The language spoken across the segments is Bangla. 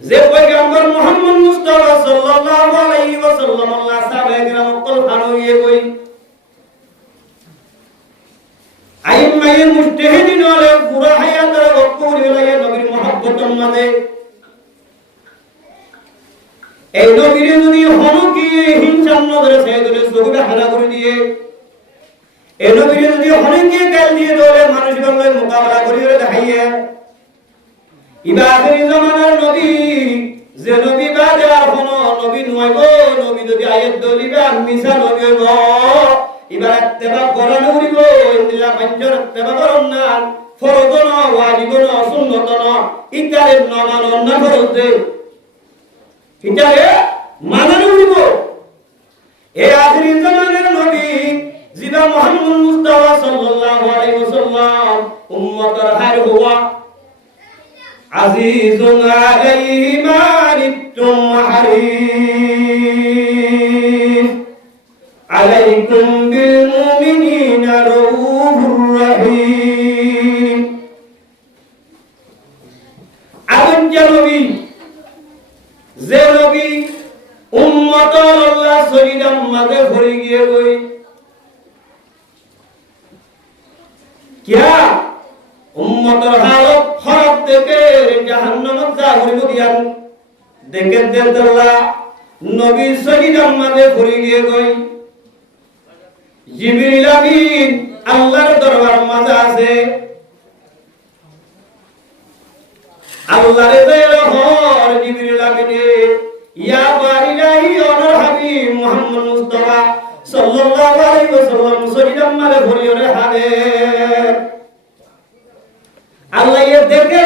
যে পয়গম্বর মুহাম্মদ মুস্তাফা সাল্লাল্লাহু আলাইহি ওয়াসাল্লাম আল্লাহ সাহাবায়ে কেরাম কল ফানুয়ে কই আইম্মায়ে মুজতাহিদিন ওয়ালা পুরা হায়াতের ওয়াকুর ইলাইয়া নবীর মুহাব্বতের মাঝে এই নবীর যদি হনকি হিংসার নজরে সাইদুলের চোখে হানা করে দিয়ে এই নবীর যদি হনকি গাল দিয়ে দলে মানুষ গলে মোকাবেলা করিয়ে দেখাইয়ে ইবা আখিরি জামানার নবী যে নবী বাদে আর কোনো নবী নয় গো নবী যদি আয়াত দলিবা মিছা নবী গো ইবার ইত্তেবা করানো করিব ইল্লা পাঁচর ইত্তেবা করন না ফরজ না ওয়াজিব না সুন্নত না ইতারে না মানন না ফরজ দে ইতারে মানানো করিব এই আখিরি জামানার নবী জিবা মুহাম্মদ মুস্তাফা সাল্লাল্লাহু আলাইহি ওয়াসাল্লাম উম্মতের হার হওয়া আজিজুন আলাইহি মা আনিতুম হারিস আলাইকুম বিল মুমিনিনা রাউফুর রহিম আগুন নবী যে নবী উম্মতের আল্লাহ শরীরাম মাঝে ভরে গিয়ে গই কিয়া উম্মতের হালত খরাব থেকে জাহান্নামত যা হইব দিয়ান দেখে দেল্লা নবী শরীরাম মাঝে ভরে গিয়ে গই জিবরিল আমিন আল্লাহর দরবার মাঝে আছে আল্লাহর দয়ার হর জিবরিল আমিনে ইয়া বারিলাহি ওয়ার হাবিব মুহাম্মদ মুস্তাফা সাল্লাল্লাহু আলাইহি ওয়াসাল্লাম শরীরাম মাঝে ভরিয়ে রে হাদে আল্লাহ ये দেখে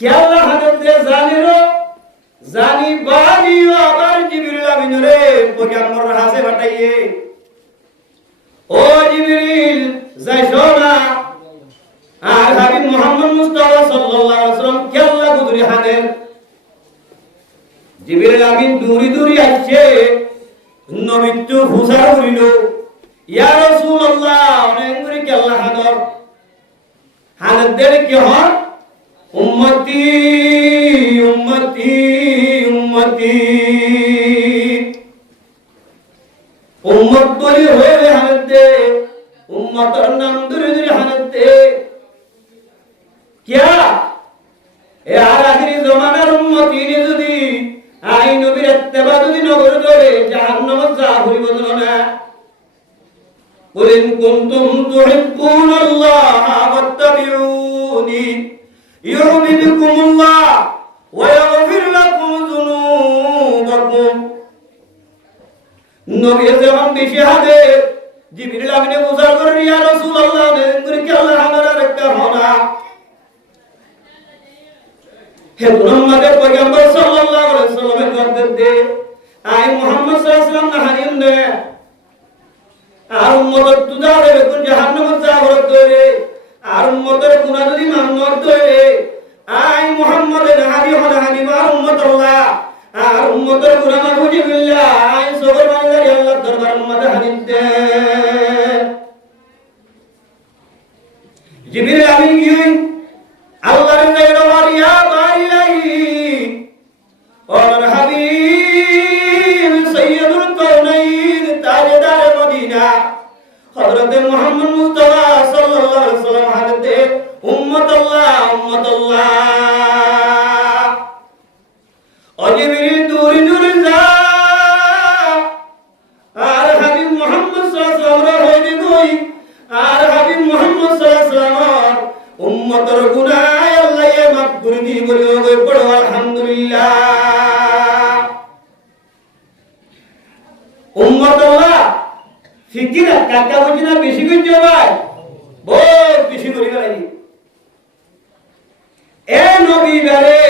কি আল্লাহ হাদে জানিরো জানি বানিও আবার জিবরিল আমিন রে পয়গম্বর হাসে বাটাইয়ে ও জিবরিল যাইছো না আর হাবিব মুহাম্মদ মুস্তাফা সাল্লাল্লাহু আলাইহি ওয়াসাল্লাম কি আল্লাহ গুদরি হাদের জিবরিল আমিন দূরি দূরি আসছে নবী তো হুসার করিল ইয়া রাসূলুল্লাহ অনেক করে কি আল্লাহ হাদর হাদের কি হন উম্মতি উম্মতি উম্মতি উম্মত বলি হয়ে হানতে উম্মতের নাম দূরে দূরে হানতে কিয়া এ আর আখিরি জামানার উম্মতি নে যদি আই নবীর ইত্তেবা যদি নগর করে জাহান্নামত যা হইব না কুলিন কুনতুম তুহিব্বুনাল্লাহ ফাত্তাবিউনি ইউহিব্বুকুমুল্লাহ ওয়া ইয়াগফির লাকুম যুনুবাকুম নবী যখন বেশি হাদে জিবরিল আমিনে মুসার করে ইয়া রাসূলুল্লাহ নেঙ্গুরি কি আল্লাহ আমাদের একটা হনা হে মুহাম্মদের পয়গম্বর সাল্লাল্লাহু আলাইহি ওয়াসাল্লামের গর্দে দে আই মুহাম্মদ সাল্লাল্লাহু আলাইহি ওয়াসাল্লাম না হারিম দে আর উম্মতের তুদারে কোন জাহান্নামে যাওয়ার দরে আর উম্মতের গুনাহ যদি মানর দরে আই মুহাম্মদের হারি হনা হানি আর উম্মত আল্লাহ আর উম্মতের গুনাহ মাফ হয়ে বিল্লাহ আই সবর মানদারি আল্লাহর দরবার মধ্যে হানিতে জিবরিল আমিন গিয়ে আল্লাহর দরবার ইয়া বারিলাহি ওর হাবিব সাইয়্যিদুল কাউনাইন তাজদার মদিনা হযরত মুহাম্মদ মুস্তাফা সাল্লাল্লাহু আলাইহি ওয়াসাল্লাম হাদে উম্মত আল্লাহ ও জিবরিল দূরে দূরে যা আর হাবিব মুহাম্মদ সাল্লাল্লাহু আলাইহি ওয়াসাল্লাম হইবে কই আর হাবিব মুহাম্মদ সাল্লাল্লাহু আলাইহি ওয়াসাল্লাম উম্মতের গুনাহ আল্লাহ মাফ করে দি বলে ওই পড়ো আলহামদুলিল্লাহ উম্মত আল্লাহ ফিকির কাকা বুঝিনা বেশি করে ভাই বহুত বেশি করে গেলাই এ নবী বারে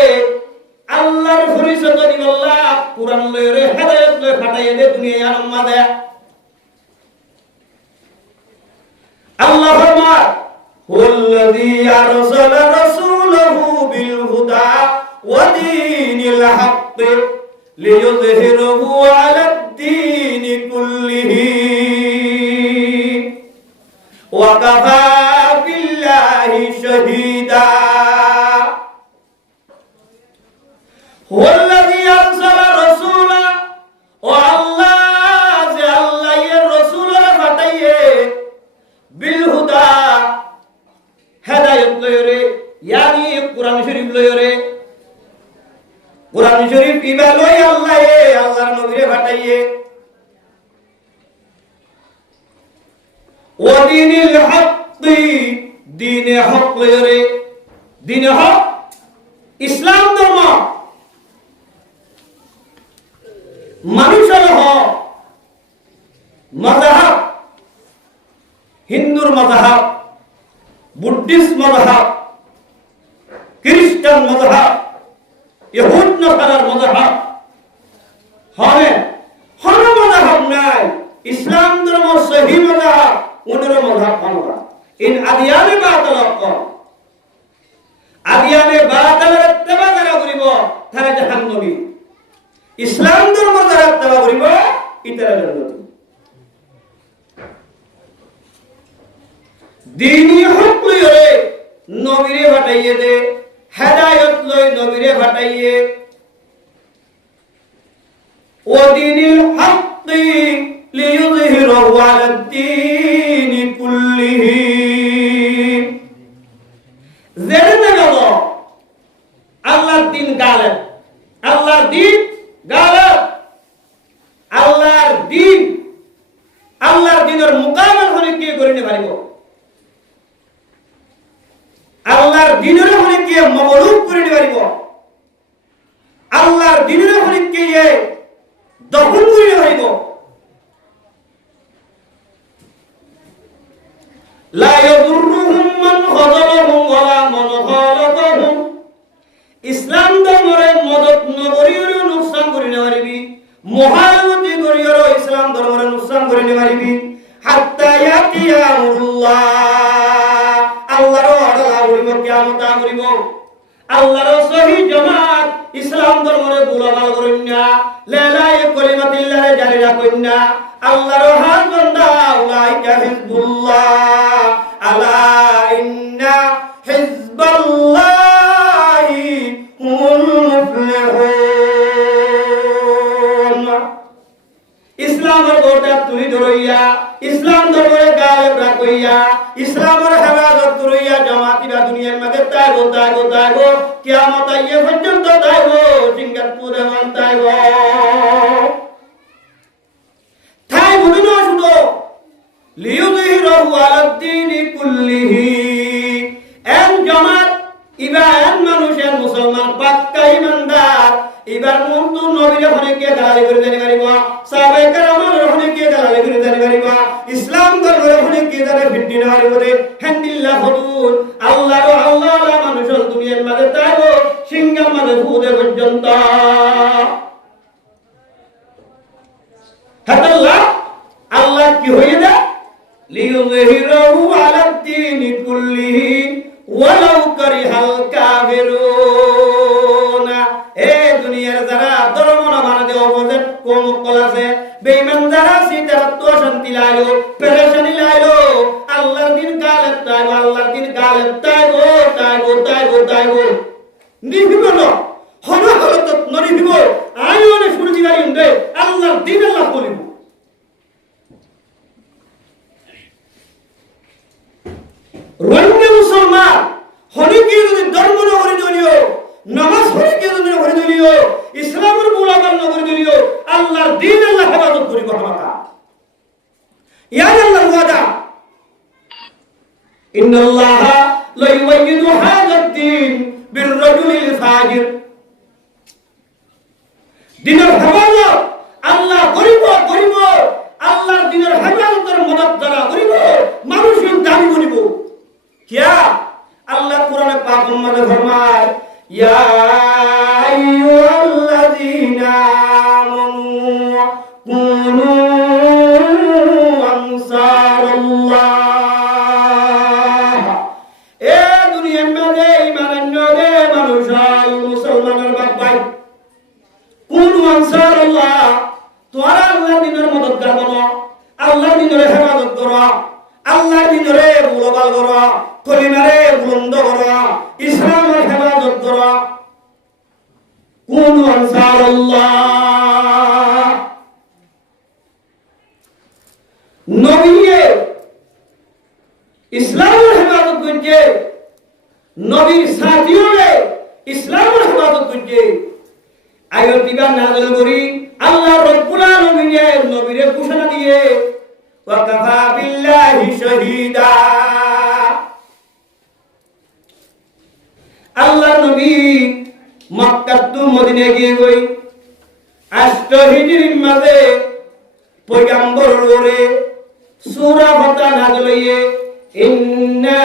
আল্লাহর ফরিশত দিবাল্লাহ কুরআন লয়ে হেদায়েত লয়ে ফাটাইয়ে দে দুনিয়ার মাঝে আল্লাহ ফরমায় হুয়াল্লাযী আরসালা রাসূলাহু বিল হুদা ওয়া দীনিল হক লিইয়ুযহিরাহু আলাদ দীনি কুল্লিহি ওয়া কাফা বিল্লাহি শাহীদা হুয়াল্লাযী আরসালা রাসূলা, ও আল্লাহ যে আল্লাহ এর রাসূলরা পাঠাইয়ে বিল হুদা হেদায়েত লয়রে, ইয়ানি কুরআন শরীফ লয়রে। কুরআন শরীফ ইবা লই আল্লাহ আল্লাহর নবীরে পাঠাইয়ে। ও দীনিল হক, দ্বীনে হক লয়রে। দ্বীনে হক ইসলাম ধর্ম, মানুষের হক। মাযহাব হিন্দুর মাযহাব, বুদ্ধিস্ট মাযহাব, খ্রিস্টান মাযহাব, ইহুদ নাসারার মাযহাব, হবে হন মাযহাব নাই। ইসলাম ধর্ম সহি মাযহাব, উনার মাযহাব আমরা ইন আদিয়ানে বাতালক, আদিয়ানে বাতালের ইত্তেবা যারা করিব তারা জাহান্নামী। ইসলাম ধর্ম যারা ইত্তেবা করিব ইতারা জান্নাতি। দ্বীনি হক লইরে নবীরে পাঠাইয়ে দে, হেদায়েত লই নবীরে পাঠাইয়ে। ও দীনিল হক লিইয়ুযহিরাহু আলাদ দীনি কুল্লিহি। জেনে গেল আল্লাহর দ্বীন গালেব, আল্লাহর দ্বীন গালেব, আল্লাহর দ্বীন, আল্লাহর দ্বীনের মোকাবেলা করে কি করিতে পারিব? আল্লাহর দ্বীনের হলে কি মগলুব করিতে পারিব? আল্লাহর দ্বীনের হলে কি দখল করিতে পারিব? লা ইয়াদুররুহুম মান খাযালাহুম ওয়ালা মান খালাফাহুম। ইসলাম ধর্মরে মদত নগরীর নুকসান করিতে পারিবি, মহানবী করিয়র ইসলাম ধর্মরে নুকসান করিতে পারিবি। হাত্তা ইয়াতিয়া আমরুল্লাহ, আল্লাহর অর্ডার করিব, কিয়ামত করিব। আল্লাহর সহি জামাত ইসলাম ধর্মরে বুলাবাল করিন না, লাইলায়ে কালিমাতিল্লাহ জারি রাখুন না। আল্লাহর হাত বান্দা উলাইকা হিজবুল্লাহ, আলা ইন্না হিজবাল্লাহি হুমুল মুফলিহুন। ইসলামের গোটা তুলি ধরইয়া, ইসলাম ধর্মের গায়েব রাখইয়া, ইসলামের হেফাজত করিয়া জামাতিরা দুনিয়ার মধ্যে তাইবো তাইবো তাইবো, কিয়ামত আইয়ে পর্যন্ত তাইবো, সিঙ্গাপুরে মান তাইবো। তাই বুঝুন শুধু লিইয়ুযহিরাহু আলাদ দীনি কুল্লিহি। এন জামাত ইবা এন মানুষ, এন মুসলমান পাক্কা ইমানদার এবার মন্তু নবীর অনেকে গালি করে দেন পারিব, সাহাবায়ে কেরামের অনেকে গালি করে দেন পারিব, ইসলাম ধর্মের অনেকে যারা ভিত্তি না পারিব দে হামদুলিল্লাহ হুদুর আল্লাহ আল্লাহ মানুষ দুনিয়ার মাঝে তাইবো সিংহার মাঝে ফুদে পর্যন্ত। আল্লাহ আল্লাহ কি হয়ে যায়? লিইয়ুযহিরাহু আলাদ দীনি কুল্লিহি ওয়ালাউ কারিহাল কাফিরুন। এ দুনিয়ার যারা ধর্ম না মানে অপোজিট কোন কল আছে, বেঈমান যারা আছে তারা তো শান্তি লাইলো, পেরেশানি লাইলো। আল্লাহর দিন গালেব তাইবো, আল্লাহর দিন গালেব তাইবো তাইবো তাইবো তাইবো। নিভিব না হন হলত নরিভিব আইনে শুরু দিগাই উন্দে আল্লাহর দিন আল্লাহ বলিব। রোহিঙ্গা মুসলমান হনিকে যদি ধর্ম নগরী দলীয়, নামাজ হনিকে যদি নগরী দলীয়, ইসলামের মুলাবান নগরী দলীয়, আল্লাহর দিন আল্লাহ হেফাজত করিব। আমাকা ইয়া আল্লাহর ওয়াদা, ইন্নাল্লাহা লা ইউওয়াইয়িদু হাযাদ দ্বীন বির-রাজুলিল ফাজির। দিনের হেফাজত আল্লাহ করিব করিব, আল্লাহর দিনের হেফাজতের মদদ দ্বারা করিব, মানুষের দাবি করিব। क्या अल्लाह कुरान पाक में फरमाए या अय्युहल्लज़ीना आमनू कुनू अंसारुल्लाह। ए दुनिया में दे ईमान नबे मनुष्य मुसलमानर बाप भाई कुनू अंसारुल्लाह, তোমরা আল্লাহর দ্বীনের মদদগার বনো, আল্লাহর দ্বীনের হেফাজত করো, আল্লাহর দ্বীনরে বুলবাল করো, কলিমারে বুলন্দ করো, ইসলামের হেফাজত করো। কোন রাকাল্লাহ নবীয়ে ইসলামের হেফাজত করছে নবীর সাথীরে ইসলামের হেফাজত করছে আয়াতিকা নাযিল করি আল্লাহ রাব্বুল আলামিনের নবীরে ঘোষণা দিয়ে ওয়া কাফা বিল্লাহি শাহীদা আল্লাহ নবী মক্কা টু মদিনা গিয়ে গই 8 হিজরির মাঝে পয়গম্বর ওরে সূরা ফাতা নাযিল হইয়ে ইন্না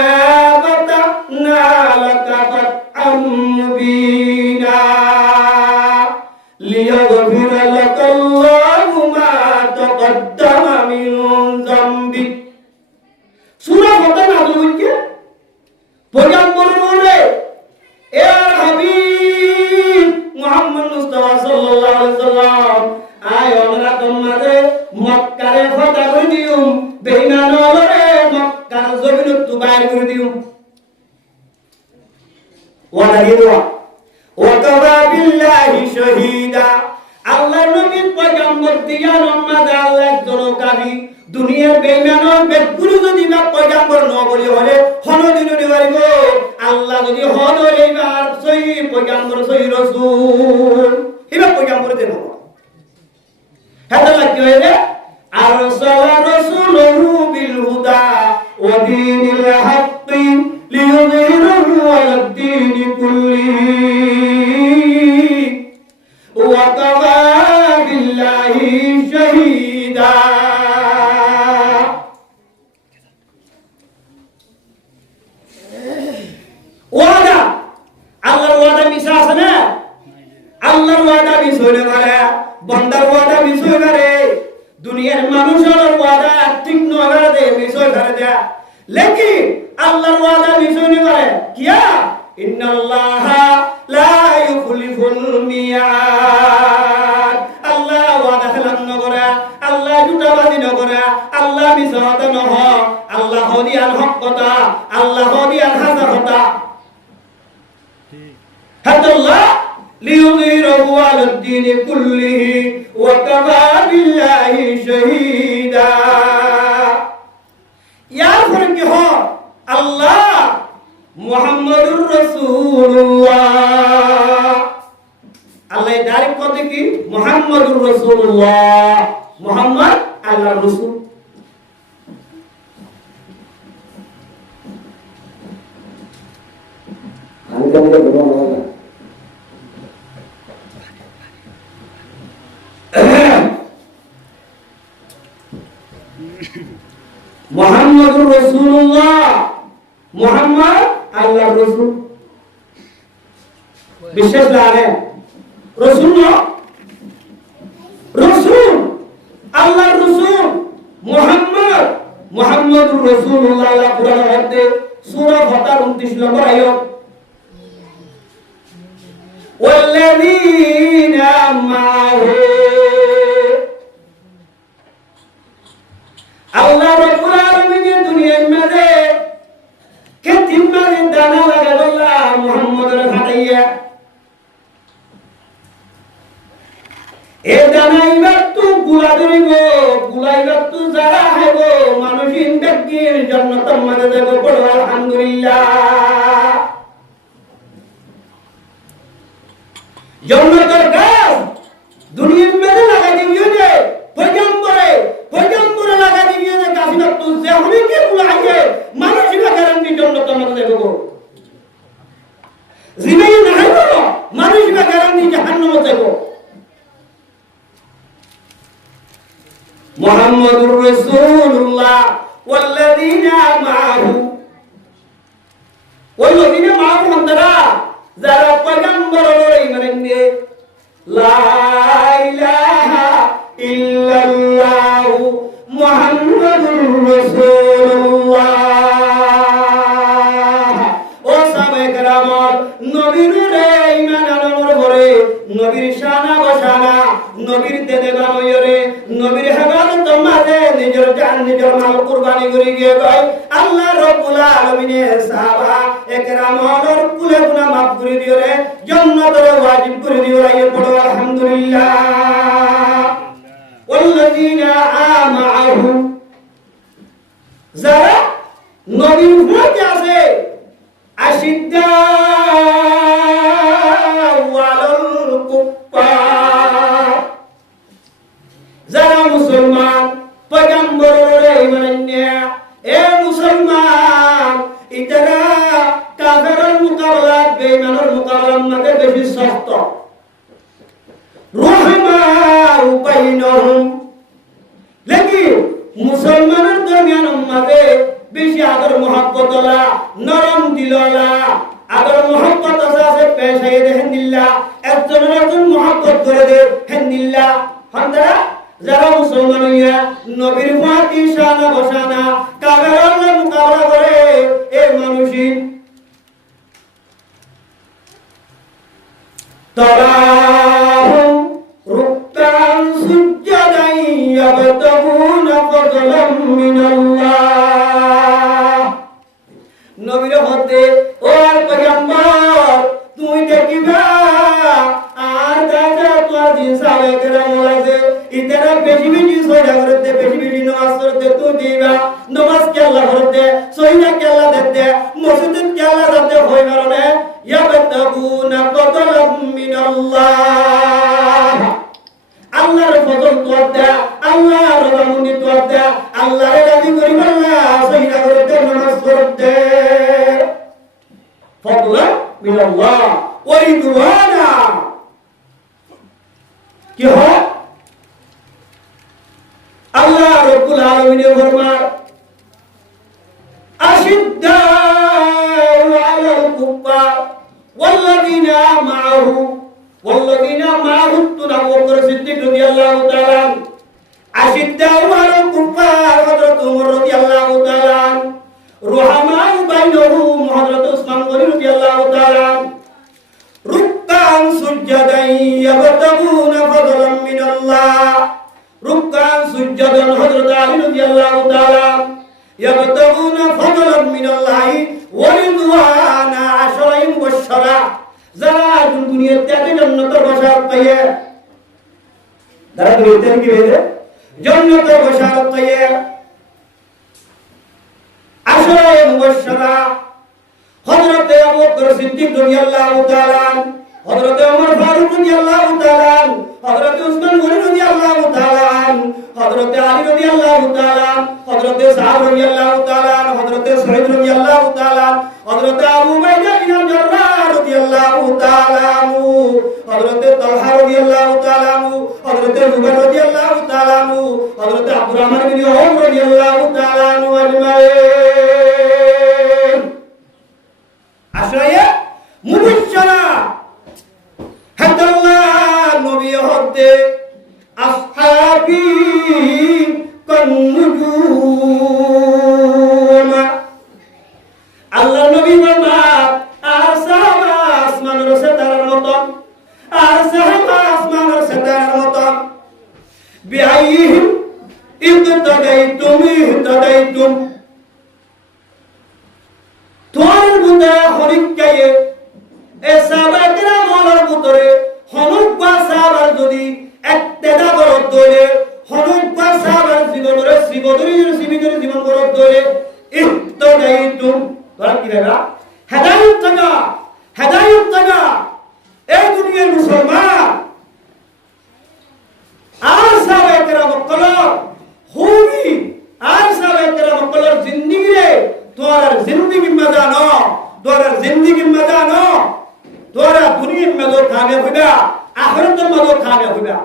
ফাতাহনা লাকা ফাতহাম মুবিনা লিয়াগফিরা লাকাল্লাহু মা তাকদ্দামা মিন যামবিক সূরা ফাতা নাযিল হইছে পয়গম্বর ওরে এ হাবিব মুহাম্মদ মুস্তাফা সাল্লাল্লাহু আলাইহি সাল্লাম আয় আমরা তোমারে মক্কারে ফাতা করে দিও বেঈমান হলে মক্কার জমিন তো বাইর করে দিও ওয়াদা দিও ওয়া কাফা বিল্লাহি শাহীদা আল্লাহ নবী পয়গম্বর দিয়া রহমত আল্লাহ একজন কাবি দুনিয়ার বেঈমান বেকুল যদি না পয়গম্বর ন বলি হলে হনদিন নিবারিব আল্লাহ যদি হন হইবার সহি পয়গম্বর সহি রাসূল হিবা পয়গম্বর দেব হাদা লাগি হইলে আরসালা রাসূলুহু বিল হুদা ওয়া দীনিল হাক্কি লিইয়ুযহিরাহু আলাদ দীনি কুল্লিহি ওয়া কাফা বিল্লাহি শাহীদা ওয়াদা আল্লাহর ওয়াদা মিশা আছে না আল্লাহর ওয়াদা মিশ হইলে পারে বান্দার ওয়াদা মিশ হই পারে দুনিয়ার মানুষের ওয়াদা ঠিক নয় দে মিশ হই পারে দে লেকিন আল্লাহর ওয়াদা মিশ হইলে পারে কিয়া ইন্নাল্লাহা লা ইউখলিফুল মিয়াদ আল্লাহ ওয়াদা খেলাপ নকরে আল্লাহ জুটাবাজি নকরে আল্লাহ মিশাওয়াতা নহ আল্লাহ হদিয়াল হক কথা আল্লাহ হদিয়াল হাজার কথা হাদাল্লাহ লিইয়ুযহিরাহু আলাদ দীনি কুল্লিহি ওয়া কাফা বিল্লাহি শাহীদা ইয়ার ফরক কি হয় আল্লাহ মুহাম্মাদুর রাসূলুল্লাহ আল্লাহ ডাইরেক্ট কথা কি মুহাম্মাদুর রাসূলুল্লাহ মুহাম্মদ আল্লাহর রাসূল আমি তোমাকে বলবো না মুহাম্মাদুর রাসূলুল্লাহ মুহাম্মদ আল্লাহর রাসূল বিশ্বাস লাগে রাসূল না রাসূল আল্লাহর রাসূল মুহাম্মদ মুহাম্মাদুর রাসূলুল্লাহ আল্লাহ কোরআনের মধ্যে সূরা ফাতার 29 নম্বর আয়াত ওয়াল্লাযীনা মা'হু আল্লাহ রাব্বুল আলামিনের দুনিয়ার মধ্যে কেতিম মানে দানা লাগাল্লাহ মুহাম্মদের ফাটাইয়া এ দানা ইবার তো গুলা ধরিব গুলাইবার তো যারা হইব মানুষ ইনদাকির জান্নাতের মধ্যে যাব পড়ো আলহামদুলিল্লাহ জান্নাতের গাছ দুনিয়ার মধ্যে লাগা দিও যে পয়গম্বরে লাগা দিও যে গাছটা তো যেমনি কি গুলাইয়ে মানুষ না গ্যারান্টি জান্নাতের মধ্যে যাব জিনাই না হইব মানুষ না গ্যারান্টি জাহান্নামে যাব মুহাম্মাদুর রাসূলুল্লাহ ওয়াল্লাযীনা মা'হু ওয়াল্লাযীনা মা'হু মন্দরা যারা পয়গম্বরের ঈমান নিয়ে লা ইলাহা ইল্লাল্লাহু মুহাম্মাদুর রাসূলুল্লাহ ও সাহাবায়ে কেরাম নবীর ঈমান আনার পরে নবীর শানা বসানা নবীর দেদে বানয়রে নবীর হেফাজত মাঝে নিজের জান নিজের মাল কুরবানি করে গিয়ে কয় আল্লাহ রাব্বুল আলামিনের সাহাবা একরামর কুলে গুনাহ মাফ করে দিও রে জান্নাতের ওয়াজিব করে দিও রে পড়ো আলহামদুলিল্লাহ নবীর উপরে আছে আশিদ্দা ওয়ালাল কুফার, যারা মুসলমান পয়গম্বরের ঈমান নিয়ে এ মুসলমান ইতারা কাফেরের মোকাবেলা বেঈমানের মোকাবেলার মধ্যে বেশি শক্ত। রহমান বাইনহুম, লেকিন মুসলমানের দরমিয়ান মধ্যে বেশি আদর মোহাব্বত ওলা, নরম দিল ওলা, আদর মোহাব্বত আছে পেশায়ে দেহিল্লাহ, একজনের একজন মোহাব্বত করে দে হেন্দিল্লাহ। হামদারা যারা মুসলমান হইয়া নবীর ফাতি শানা বসানা কাফেরের মোকাবেলা করে এ মানুষই তারাহুম রুকআন সুজদান ইয়াবতাগুনা ফাদলাম মিনাল্লাহ। নবীর হতে ও পয়গম্বর তুই দেখিবা আর দাদা তোর দিন সাবে কেরাম আছে ইতারা বেশি বেশি সজা করতে, বেশি বেশি নামাজ পড়তে তুই দিবা। নামাজ কে আল্লাহ করতে, সহিনা কে আল্লাহ দেখতে, মসজিদে কে আল্লাহ দেখতে হয় কারণে ইয়াবতাগুনা ফাদলাম মিনাল্লাহ। আল্লাহর ফজল তোর দে, আল্লাহর রহমত তোর দে, আল্লাহর দাবি করিবা না সহিনা করতে, নামাজ পড়তে। ফদলাম মিনাল্লাহ ওয়া রিদওয়ানা, কি হয় আল্লাহ রাব্বুল আলামিনের ফরমান আশিদ্দাউ আলাল কুফার ওয়াল্লাযীনা মাআহু, ওয়াল্লাযীনা মাআহু আবু বকর সিদ্দিক রাদিয়াল্লাহু তাআলা, আশিদ্দাউ আলাল কুফার হযরত ওমর রাদিয়াল্লাহু তাআলা, রহমান বাইনহুম হযরত উসমান গনি রাদিয়াল্লাহু তাআলা, রুকআন সুজদান ইয়াবতাগুনা ফাদলাম মিনাল্লাহ, রুকআন সুজদান হযরত আলী রাদিয়াল্লাহু তাআলা, ইয়াবতাগুনা ফাদলাম মিনাল্লাহ ওয়া রিদওয়ানা, আশরায়ে মুবাশশারা, যারা দুনিয়াতে জান্নাতের বাসাত পাইয়ে, যারা দুনিয়াতে কি পেয়ে জান্নাতের বাসাত পাইয়ে, আশরায়ে মুবাশশারা হযরত আবু বকর সিদ্দিক রাদিয়াল্লাহু তাআলা, হযরত ওমর ফারুক রাদিয়াল্লাহু তাআলা, হযরত উসমান গনি রাদিয়াল্লাহু তাআলা, হযরত আলী রাদিয়াল্লাহু তাআলা, হযরত সাদ রাদিয়াল্লাহু তাআলা, হযরত সাঈদ রাদিয়াল্লাহু তাআলা, হযরত আবু উবাইদা বিন জাররাহ রাদিয়াল্লাহু তাআলা, হযরত তালহা রাদিয়াল্লাহু তাআলা, হযরত জুবাইর রাদিয়াল্লাহু তাআলা, হযরত আব্দুর রহমান বিন আওফ রাদিয়াল্লাহু তাআলা আজমাইন। আশরায়ে মুবাশশারা হাদাল্লাহ নবী হতে আসহাবী কান্নুজুম, আল্লাহ নবী বাবা আর সাহাবা আসমানের সিতারার মত, আর সাহাবা আসমানের সিতারার মত, বিআইহিম ইক্তাদাইতুম ইহতাদাইতুম, তোর বুদা হরিকায়ে এ সাহাবা কেরামের ভিতরে হনুক বা সাহাবার যদি ইক্তেদা করত দইলে, হনুক বা সাহাবার জীবনের জীবন করত দইলে ইহতাদাইতুম, তোরা কি দেবা হেদায়েত থাকা এই দুনিয়ার মুসলমান আর সাহাবা কেরাম কলর হুবি, আর সাহাবা কেরাম কলর জিন্দেগি রে তোর জিন্দেগি মজা ন, তোর জিন্দেগি মজা ন, তোর দুনিয়ার মজা খাবে হইবা, আখিরাতের মজা খাবে হইবা।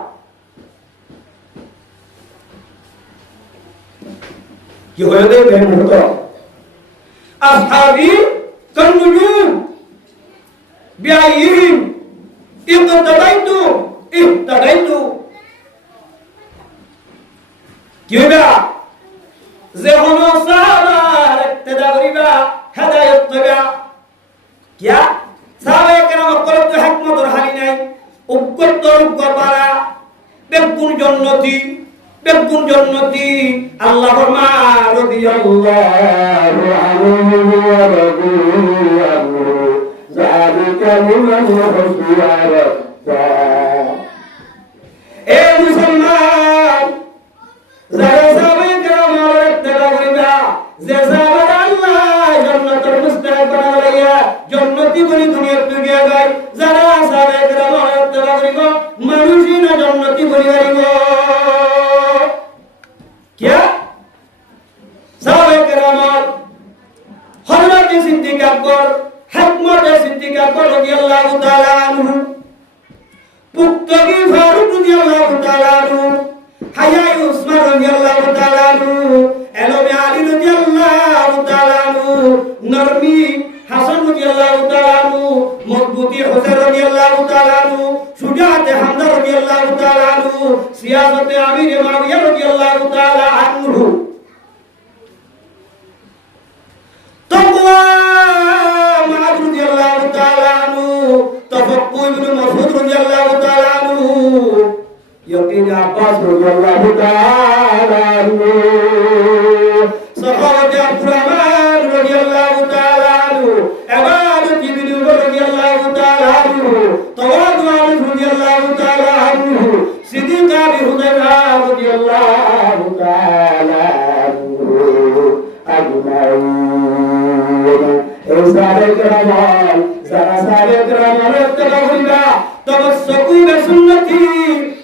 কি হয়ে দেয় বের মুহূর্ত আসহাবী কান্নুজুম বিআইহিম ইক্তাদাইতু ইহতাদাইতু, কি হইবা যে হলো সাহাবার ইক্তেদা করিবা হেদায়েত পাইবা। কিয়া সাহাবা কেরাম কলব তো হিকমতের হানি নাই, উগ্গতর উগ্গপারা বেগুন জন্নতি আল্লাহ ফরমান রাদিয়াল্লাহু আনহু ওয়া রাদিয়াল্লাহু যালিকা লিমান হুসিয়ার। এ মুসলমান যারা সাহাবা কেরামের ইক্তেদা করিবা, যে সাহাবা আল্লাহ জান্নাতি বনি দুনিয়ার থেকে যায় যারা সাহাবায়ে কেরামের ইত্তেবা করিব মানুষই না জান্নাতি বনি হইব क्या साहब करामत हजरत सिद्दीक अकबर हिकमत सिद्दीक अकबर रदियल्लाहु ताला अन्हु पुख्तगी फारूक रदियल्लाहु ताला अन्हु हया उस्मान रदियल्लाहु ताला अन्हु एलोमे अली रदियल्लाहु ताला अन्हु नरमी हसन रदियल्लाहु ताला अन्हु मजबूती हुसैन रदियल्लाहु ताला अन्हु शुजाअत हमजा रदियल्लाहु ताला अन्हु सियासत अमीर मुआविया रदियल्लाहु ताला अन्हु तक़वा मुआद रदियल्लाहु ताला अन्हु तफक्कु इब्न मसऊद रदियल्लाहु ताला अन्हु यकीन अब्बास रदियल्लाहु ताला अन्हु सहाबत अब्दुर्रहमान रदियल्लाहु ताला अन्हु इबादत इब्न उमर रदियल्लाहु ताला अन्हु तवादु अली रदियल्लाहु ताला अन्हु सिद्दीक अबी हुदैफा रदियल्लाहु ताला अन्हु अजमाइन सारे करामान सारे करामान इत्तेबा करिबा तमस्सकु बिसुन्नति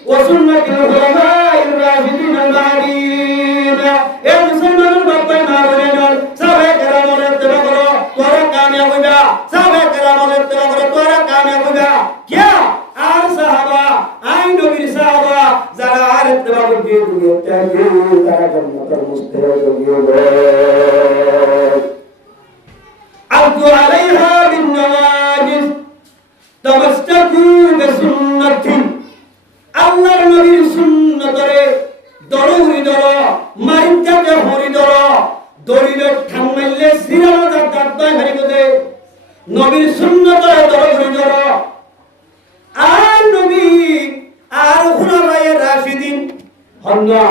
व सुन्नति खुलाफाइर राशिदीन अल-महदीयीन ए मुसलमानों बाप मां बहनों सारे करामान इत्तेबा करो तोरा कामयाब होइबा सारे करामान इत्तेबा करो तोरा कामयाब होइबा क्या আর সাহাবা আই নবীর সাহাবা যারা আর ইত্তেবা করবে দুনিয়াতে তারা জান্নাতের মুস্তাহিক হবে আদু আলাইহা বিন নওয়াজিস তামাসসাকু বিসুন্নতি আল্লাহর নবীর সুন্নতরে দরুরি দর মারিজাতে হরি দর দরিলে থামাইলে সিরাজা দাব্বা হারিবদে নবীর সুন্নতরে দরুরি দর আর নবী আর খুলাফায়ে রাশিদিন হন্না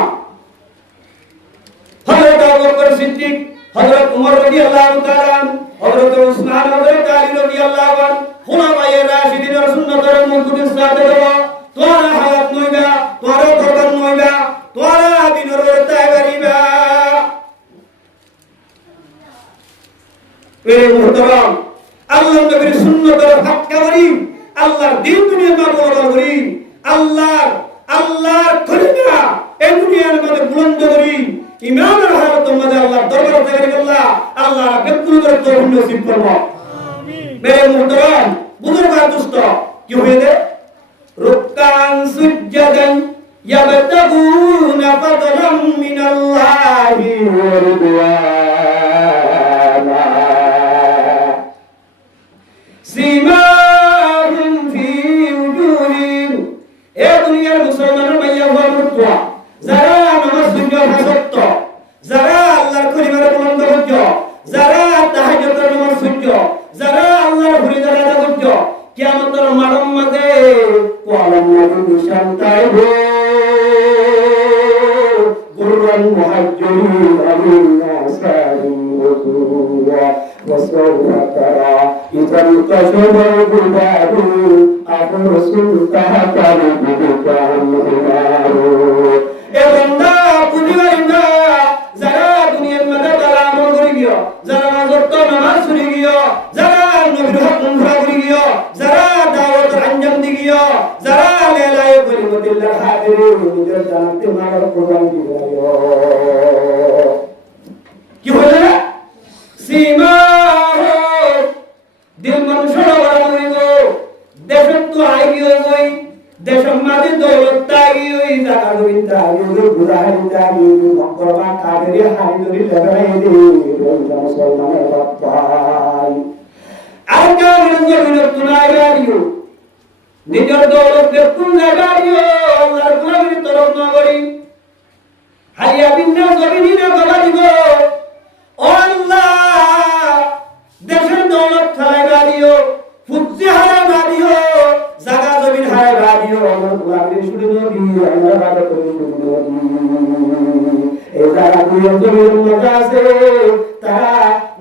হযরত আবু বকর সিদ্দিক হযরত উমর রাদিয়াল্লাহু তাআলা হযরত উসমান হযরত আলী রাদিয়াল্লাহু আনহু খুলাফায়ে রাশিদিনের সুন্নতের মজবুত সাথে দেওয়া তোরা হায়াত নইবা তোরা করবান নইবা তোরা দিনের রাতে করিবা এ মুহতারাম আল্লাহর নবীর সুন্নতের হক করি আল্লাহর দিন দুনিয়ার মাবুদ করি আল্লাহর খলিফা এই দুনিয়ার মধ্যে বুলন্দ করি ইমানের হালত মধ্যে আল্লাহর দরবারে থেকে আল্লাহ ব্যক্তিগত তৌফিক নসিব করব আমিন মেরে মুহতারাম বুজুর্গ দোস্ত কি হয়েছে রুকান সুজদান ইয়াবতাগুনা ফাদলাম মিনাল্লাহি ওয়া রিদওয়ানা সীমা মুসলমানের মাইয়া হওয়া মুক্তা যারা নামাজ সূর্য ভাসত্ব যারা আল্লাহর কলিমার বুলন্দ হজ্জ যারা তাহাজ্জুদের নামাজ সূর্য যারা আল্লাহর ফরিজা আদা হজ্জ কিয়ামতের মাঠের মাঝে কলম নবী নিশান তাইবে গুররান মুহাজ্জিরিন আমিন নাসারিন রাসূলুল্লাহ ওয়াসাল্লাল্লাহু তাআলা ইতাল তাশাবাল গুদাদু আপন রাসূল তাহাকার বিকাম হিমারু এ বান্দা পুনিবাইন্দা যারা দুনিয়ার মধ্যে তারা আমল করে গিয়া যারা নামাজ নামাজ শুনে গিয়া যারা নবীর হুকুম করে গিয়া যারা দাওয়াত আঞ্জাম দি গিয়া যারা লাইলায়ে কলিমাতুল্লাহ হাদিরিন নিজের জানাতে মারার প্রোগ্রাম দিও কি হলো সীমা দিল মানুষের বাড়াইব দেশের তো আইবি হই দেশের মাঝে দৌলত তাগি হই জায়গা জমিন তাগি হই বুড়াহারি তাগি হই মক্করবা কাবেরি হারি ধরি লাগাই দে মুসলমানের বাপ্পাই আর কামের জমিন তুলাই গাড়িও নিজের দৌলত দেখুন লাগাইও আল্লাহর গোলামির তরফ না করি হাইয়া বিন্না জমিনে গলা দিব আল্লাহ দেশের দৌলত খেলায় গাড়িও ফুজি হারায় গাড়িও জায়গা জমিন হারায় গাড়িও আমার গোলামির শুরু নবী আমার বাবা করে নবী এই জায়গা দুনিয়ার জমির মধ্যে আছে তারা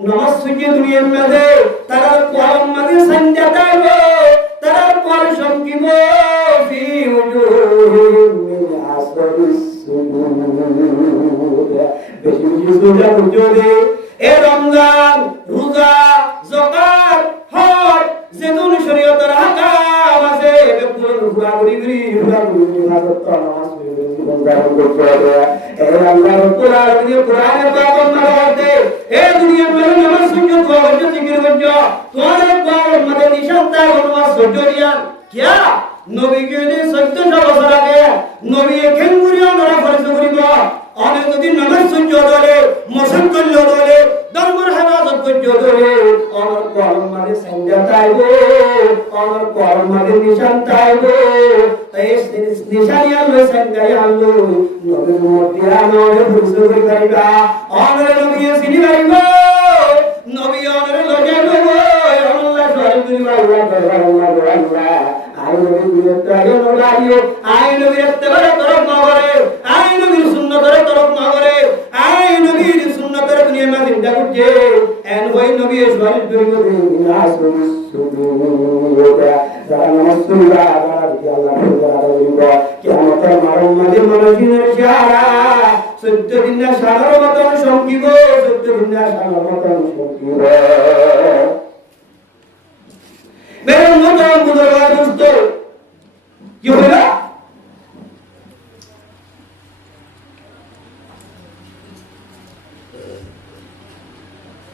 নামাজ সুকি দুনিয়ার মধ্যে তারা কোরআন মধ্যে সঞ্জা দেব তারা পর সংকিব ফি উজুহিম মিন আসরিস সুজুদ বেশি সুজুদ করতে এ রমজান রোজা যাকাত ঘোরাঘুরি করি হাজত নামাজ পড়ি জীবন যাপন করতে হবে এই আল্লাহ রাব্বুল আলামিন কোরআনে পাক মারতে এই দুনিয়ার মধ্যে নামাজ সূর্য দোয়া হচ্ছে জিকির হচ্ছে তোমাদের পাওয়ার মধ্যে নিশান তাই নামাজ সূর্য দিয়ান क्या নবী কে 1400 বছর আগে নবী খেঙ্গুরিয়া নরা ফরজ করিব অনেক দিন নামাজ সূর্য দলে মোশন করল দলে ধর্মের হেফাজত করল দলে আমার কলম মানে সংজ্ঞা তাইবো আমার কলম মানে নিশান তাইবো এই নিশানি আলো সংজ্ঞা আলো নবীর মধ্যে আলোরে ফরজ করি করিবা অনরে নবী সিনি বাইব নবী অনরে লজাইব আল্লাহ শরীফ করিবা আল্লাহ আই নবী বিরত আইও আই নবী এত্তেবারে তরফ না করে আই নবীর সুন্নতের তরফ না করে আই নবীর সুন্নতের দুনিয়া মা জিন্দা করছে এন ওই নবী শরীফ করিব নাস সুবুরা যারা নামাজ পড়া যারা আল্লাহ করিব কিয়ামতের মারম মাঝে মানুষের সারা 14 দিন না সারার মতন সংকিব 14 দিন না সারার মতন সংকিব मेरे मोटा बुजुर्ग दोस्तों ये होगा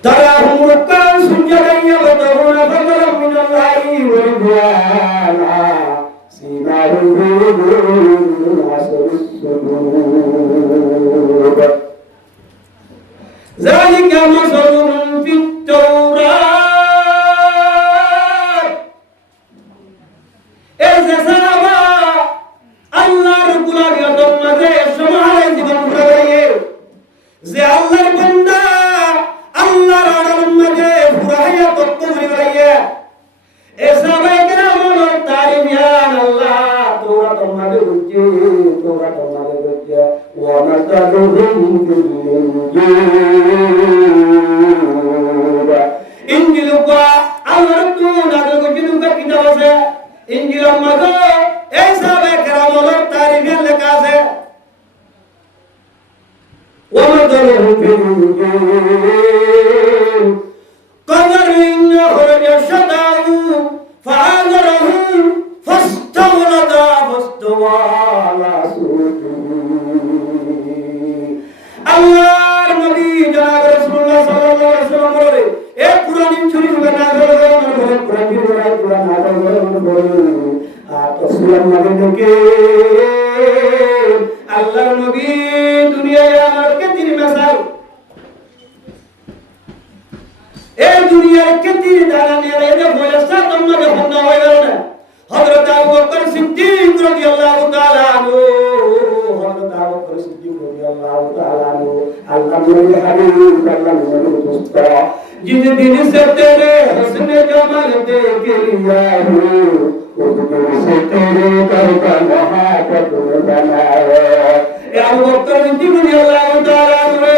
तराहुम रुक्कान सुज्जदन यबतगून फضلا من الله ورضواना सीमाहुम في वजूहihim من अثर السجود ذلك مثلهم في التوراة যে আল্লাহর বান্দা আল্লাহর আড়ালের মধ্যে পুরাইয়া তত্ত্ব করে বেড়াইয়া এসাবে কেরামর তারিফ ইয়ান আল্লাহ তোরা তোমাদের বুঝছে তোরা তোমাদের বুঝছে ওয়া মাতালুহুম ফিল ইনজিল বা আল্লাহর তো নাযিল করেছেন কিতাব আছে ইনজিলের মধ্যে এসাবে কেরামর তারিফ লেখা আছে ومثله في النجوم قمر يخرج شطاه فآزره فاستغلظ فاستوى على سوقه الله نبي جناب رسول الله صلى الله عليه وسلم বলে এই কুরআন শরীফ নাযিল হওয়ার পরে কুরআন নাযিল হওয়ার পরে আর রাসূলুল্লাহ নবীকে আল্লাহর নবী দুনিয়ায় আমাকে তিনি মেসাল এই দুনিয়ার কেতির দালানে রে বয়সা তোমাকে বন্ধ হয়ে গেল না হযরত আবু বকর সিদ্দিক রাদিয়াল্লাহু তাআলা আনহু হযরত আবু বকর সিদ্দিক রাদিয়াল্লাহু তাআলা আনহু আল্লাহর নবী হাবিব সাল্লাল্লাহু আলাইহি ওয়াসাল্লাম जिस दिन से तेरे हुस्न जमाल देख लिया हूँ उस दिन से तेरे दर का मोहब्बत बनाया ए अबू बकर सिद्दीक रज़ियल्लाहु ताआला अन्हु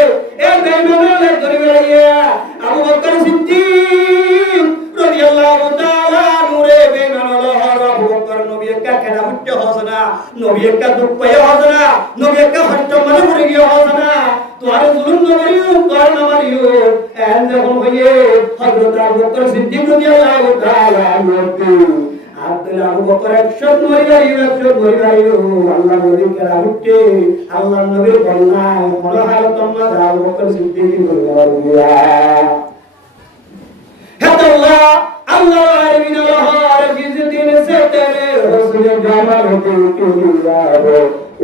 ए बेईमाने धरे बेरिया अबू बकर सिद्दीक रज़ियल्लाहु ताआला अन्हु रे बेईमाने अबू बकर नबी का केना मुट्टे होसना नबी का दुख पे होसना नबी का हट्ट मन भर गया होसना तुम्हारे जुल्म न करियो कर न मारियो एन যখন হইয়ে হযরত আবু বকর সিদ্দিক রাদিয়াল্লাহু তাআলা আনহু আব্দুল্লাহ আবু বকর 100 মরিবাইও আল্লাহ নবী কে রাখতে আল্লাহ নবীর বন্যায় বড় হালতম আবু বকর সিদ্দিক রাদিয়াল্লাহু আল্লাহ আল্লাহ আরবিন আল্লাহ জিস দিন সে তেরে রসুল জামাল কে লিয়াবো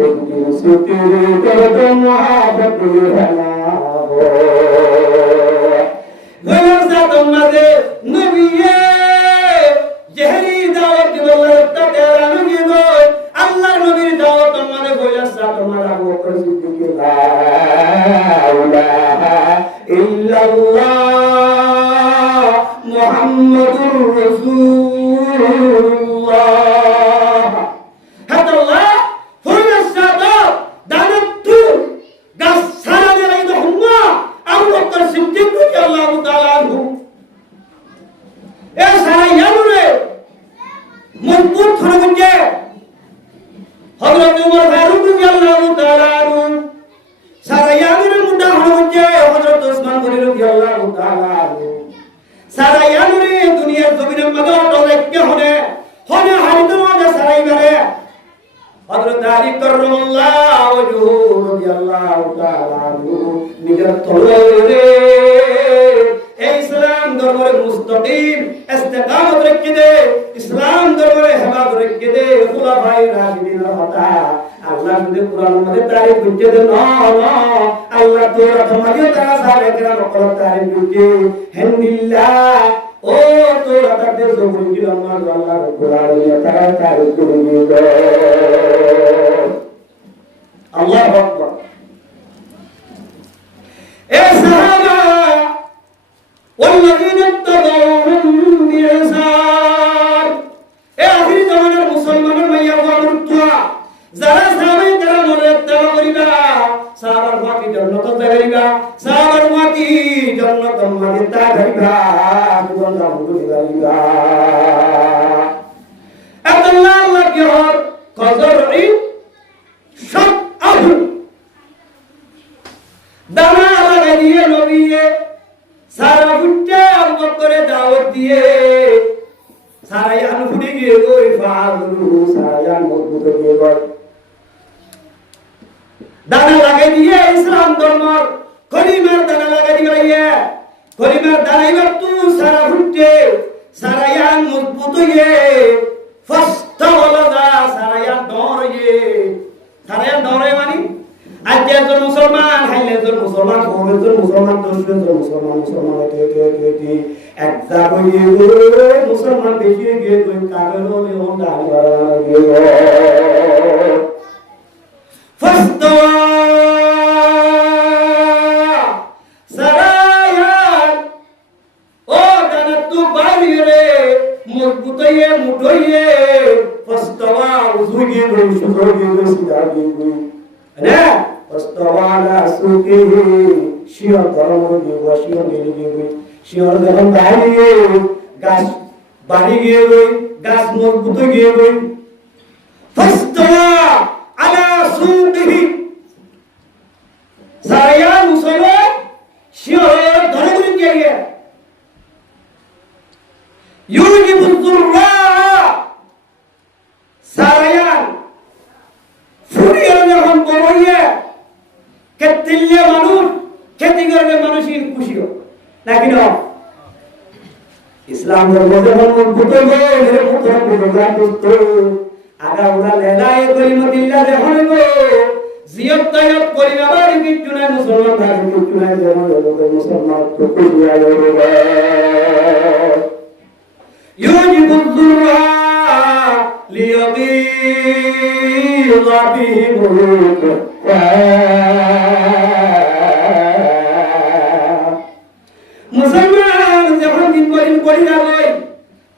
एक दिन से तेरे दर्द मोहब्बत बना हो वैसा तुम्हारे नबीए जहरी दावत दिलता तेरा नबी गो अल्लाह नबी दावत तुम्हारे वैसा तुम्हारा वो प्रसिद्ध के ला इलाहा इल्लल्लाह मुहम्मदुर रसूलुल्लाह হযরত ওমর ফারুক রাদিয়াল্লাহু তাআলা আনহু সারা ইয়ামের মুন্ডা হচ্ছে হযরত ওসমান গনি রাদিয়াল্লাহু তাআলা আনহু সারা ইয়ামের দুনিয়ার জমিনের মধ্যে অনেক হনে হনে হারিত মধ্যে সারাই মারে হযরত আলী কাররামাল্লাহু ওয়াজহু রাদিয়াল্লাহু তাআলা আনহু নিজের তলোয়ারে এই ইসলাম ধর্মের মুস্তাকিম ইস্তেকামত রেখে দে, ইসলাম ধর্মের হেফাজত রেখে দে। খুলাফায়ে রাশিদিনের কথা আল্লাহ যদি কুরআন মধ্যে তারিফ করতে দেন না না, আল্লাহ তোরা তোমাকে তারা সাহাবে কেরাম বকর তারিফ করতে হামদুলিল্লাহ। ও তোরা তাদের জবর কি আল্লাহ রাব্বুল আলামিন তারা তারিফ করে নিবে। আল্লাহু আকবার। এ সাহাবা والذين اتبعوهم بإحسان এ আখির জামানার মুসলমানের মাইয়া বাবুরতুয়া যারা সাহাবে কেরামের ইত্তেবা করিবা সাহাবার মাটি জান্নাত যাইবা, সাহাবার মাটি জান্নাত মাটি তা যাইবা, জীবন দান করিবা। আল্লাহ আল্লাহ কি হর কজরই সব আহু দানা লাগাই দিয়ে নবীয়ে সারা ফুটে আবু বকরে দাওয়াত দিয়ে সারা ইয়ান ফুটে গিয়ে ওই ফালু সারা ইয়ান মজবুত হয়ে গেল। দানা লাগাই দিয়ে ইসলাম ধর্ম কলিমার দানা লাগাই দিয়ে কলিমার দানা এবার তু সারা ফুটে সারা ইয়ান মজবুত হয়ে ফাস্তা বলা দা সারা ইয়ান দৌড়ে সারা ইয়ান দৌড়ে মানে আজ একজন মুসলমান হাইলে একজন মুসলমান একজন মুসলমান দশজন মুসলমান মুসলমান এক জায়গায় গিয়ে মুসলমান বেশি গিয়ে কাগজ হলে ওটা মজবুত হয়ে মুঠোইয়ে ফস্তওয়া উজু গিয়ে সুন্দর গিয়ে সিধা গিয়ে না ফস্তওয়ালা সুকি শিওর ধর্ম গিয়ে শিওর গিয়ে শিওর যখন দাঁড়িয়ে গাছ বাড়ি গিয়ে গাছ মজবুত গিয়ে ফস্তওয়া আলা সুকি সারিয়া মুসলমান শিওর ধর্ম গিয়ে ইউজিবু যুররা সারায়ান ফুরিয়ে যখন বড়ইয়ে কেতিলে মানুষ খেতি করবে মানুষের খুশিও নাকি না ইসলাম ধর্ম যখন মজবুত হবে এর প্রথম প্রোগ্রাম করতে আগা ওরা লেলায়ে কলিমাতিল্লাহ যখন হবে জিয়ত তায়াত করিবা বাড়ি কিছু নাই মুসলমান বাড়ি কিছু নাই যেমন মুসলমান তো খুশিয়া হবে يوجب الضراء ليغيظ بهم الكفار মুসলমান যখন দিন করি যাবে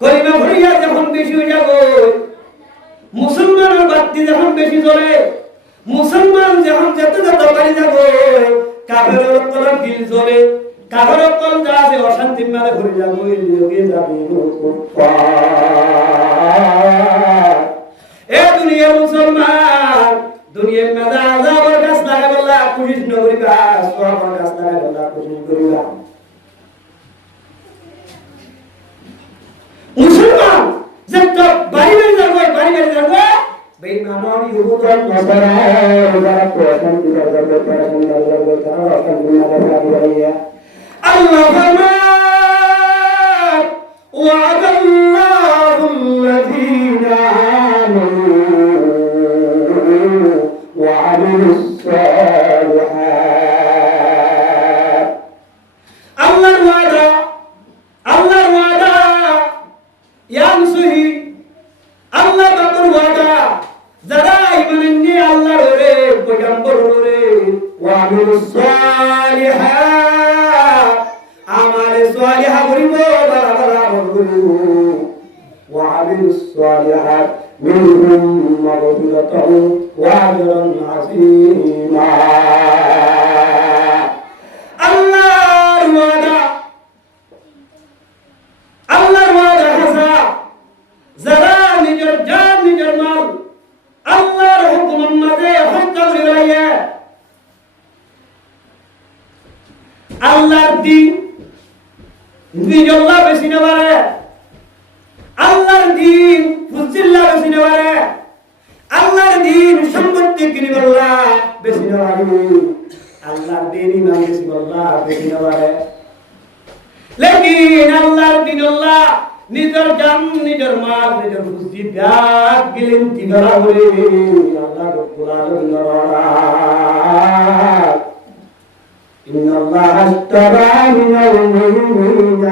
কলিমা ভরিয়া যখন বেশি হয়ে যাবে মুসলমানের বাতি যখন বেশি জ্বলে মুসলমান যখন যেতে যেতে পারি যাবে কাফেরের কলম দিল জ্বলে কাফেরের কলম যা আছে অশান্তি মারে ঘুরে যাবে যোগে যাবে এ দুনিয়ার মুসলমান দুনিয়ার মেজা আজাবার গাছ লাগা বললা কুশিস নগরিকা সোহাবার গাছ লাগা বললা কুশিস করিবা মুসলমান যে তো বাড়ি যাবে বেঈমান ইহুদান নাসারা যারা প্রশাসন দিবার যাবে প্রশাসন যাবে তারা অশান দুনিয়া দেখা দিবাইয়া আল্লাহ ফরমান ওয়াদাল্লাহু আল্লাযীনা আমানু ওয়া আমিলুস সালিহাত আল্লাহর ওয়াদা ইয়ানসুহি আল্লাহ বাবার ওয়াদা যারা ঈমান নিয়ে আল্লাহর ওরে পয়গম্বর ওরে ওয়া আমিলুস সালিহাত আমালে সালিহা করিব বারা করিব ওয়া আমিলুস সালিহাত মিনহুম মাগফিরাতুন ওয়া আজরুন আযীমা আল্লাহর ওয়াদা হাসা যারা নিজের জান নিজের মাল আল্লাহর হুকুমের মাঝে হত্যা করিয়া আল্লাহর দিন নিজের লাভ বেশি না পারে আল্লাহর দিন ফুজিল্লাহ বেশি না পারে আল্লাহর দিন সম্পত্তি কিনিব আল্লাহ বেশি নবারি আল্লাহর দিন ইমান বেশি আল্লাহ বেশি নবারে লেকিন আল্লাহর দিন আল্লাহ নিজের জান নিজের মাল নিজের বুদ্ধি ব্যাগ গিলেন দিগরা করে আল্লাহ রব্বুল আলামিন إن الله اشترى من المؤمنين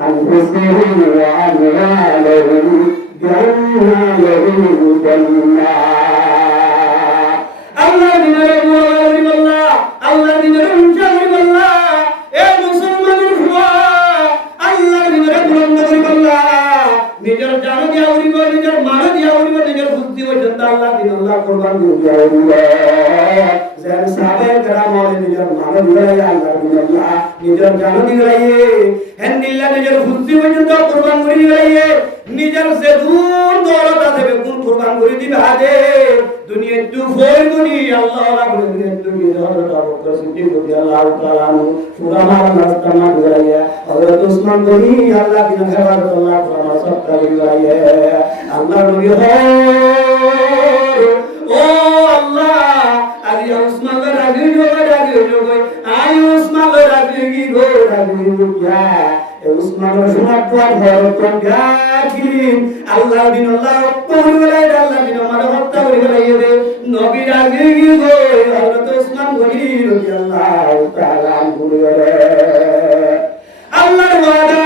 أنفسهم وأموالهم بأن لهم الجنة الله من رحمه الله الله من رحمه الله يا مسلمان الله من رحمه الله নিজের জান দিয়া উড়িব নিজের মান দিয়া উড়িব নিজের বুদ্ধি পর্যন্ত আল্লাহ দিন আল্লাহ কুরবান দিয়া উড়িব যেন সাহাবায়ে کرام নিজের মান দিয়া আল্লাহ দিন আল্লাহ নিজের জান দিয়া হেন্দিল্লাহ নিজের বুদ্ধি পর্যন্ত কুরবান করে দিয়া নিজের যে দূর দৌলত আছে বেকুন কুরবান করে দিবে আদে দুনিয়া তু ফোর গুনি আল্লাহ রাব্বুল দুনিয়া তু হযরত আবু বকর সিদ্দিক রাদিয়াল্লাহু তাআলা আনহু সূরা নাসতামা দিয়া হযরত উসমান গনি আল্লাহ দিন হেফাজত আল্লাহ কুরআন সত্তা দিয়া আল্লাহ নবী ও আল্লাহ আজি উসমান রাগি আই উসমান রাগি গো রাগি ইয়া উসমান রসুলার পর হযরত গাকিন আল্লাহ দিন আল্লাহ কইরা আল্লাহ দিন আমার হত্যা করে গেলে নবী রাগি গো হযরত উসমান গনি রাদিয়াল্লাহু তাআলা বলে আল্লাহর ওয়াদা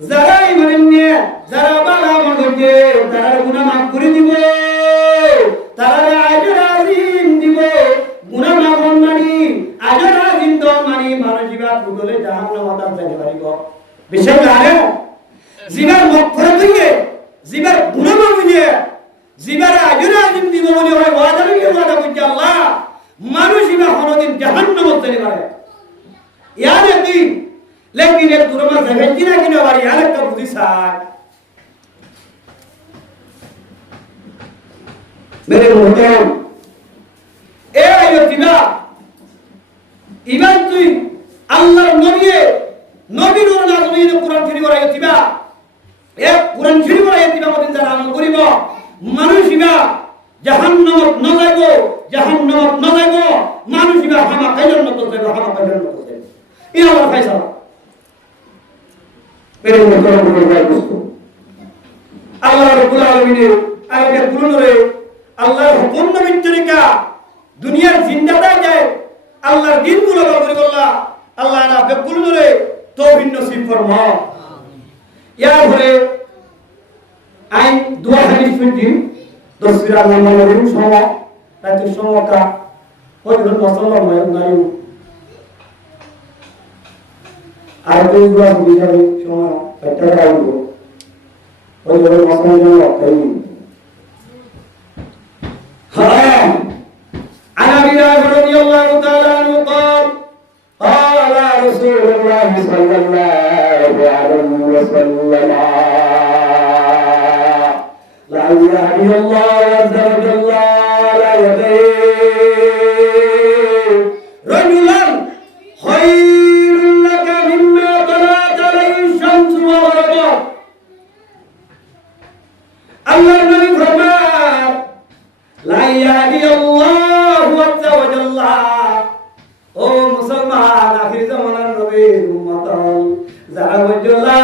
যারা ঈমান নিয়ে যারা ভালো আমল করবে তারা গুনাহ মাফ করে দিব তারা আজর আযীম দিব গুনাহ মাফ মানি আজর আযীম তো মানি মানজিবা ভুলে জাহান্নামে যেতে পারিব বিষয় জানে জিবার মকফরত হইয়ে জিবার গুনাহ মাফ হইয়ে জিবার আজর আযীম দিব বলে হয় ওয়াদা নিয়ে ওয়াদা করছে আল্লাহ মানুষিবা কোনদিন জাহান্নামে যেতে পারে ইয়াদ কি लेकिन एक दुरमा जगह ना कि हमारी यार का बुद्धि सार मेरे मोहतरम ए आयो तिबा इबान तुई अल्लाह नबी नो ना तुई कुरान शरीफ और आयो तिबा ए कुरान शरीफ और आयो तिबा मदिन जारा আমল করিব মানুষিবা জাহান্নামত না যাইব মানুষিবা হামা কাইজন মত যাইব ই আমার ফয়সালা मेरे मोहतरम भाई दोस्तों अल्लाह रब्बुल आलमीन आगे कुरान रे अल्लाह हुकुम नबी तरीका दुनिया जिंदा जाए अल्लाह दिन गुलो করে বললা আল্লাহ না বেকুল রে তৌফিক নসিব ফরমা ইয়া ঘরে আই দোয়া হাদিস শুনছি দসরা নামাজের সময় তাতে সময়টা হযরত মুহাম্মদ নাই আর কোন দোয়া বুঝাবে সময় একটা রাখবো ওই ধরে মাসের জন্য তাই হ্যাঁ আনাবি রাদিয়াল্লাহু তাআলা আনহু قال قال رسول الله صلى الله عليه وسلم لا اله الا الله عز وجل لا يدين رجلا خير لك مما طلعت عليه الشمس وغربت الله نبي فرمان لا يهدي الله عز وجل ও মুসলমান আখির জামানার নবীর উম্মত যারা বললা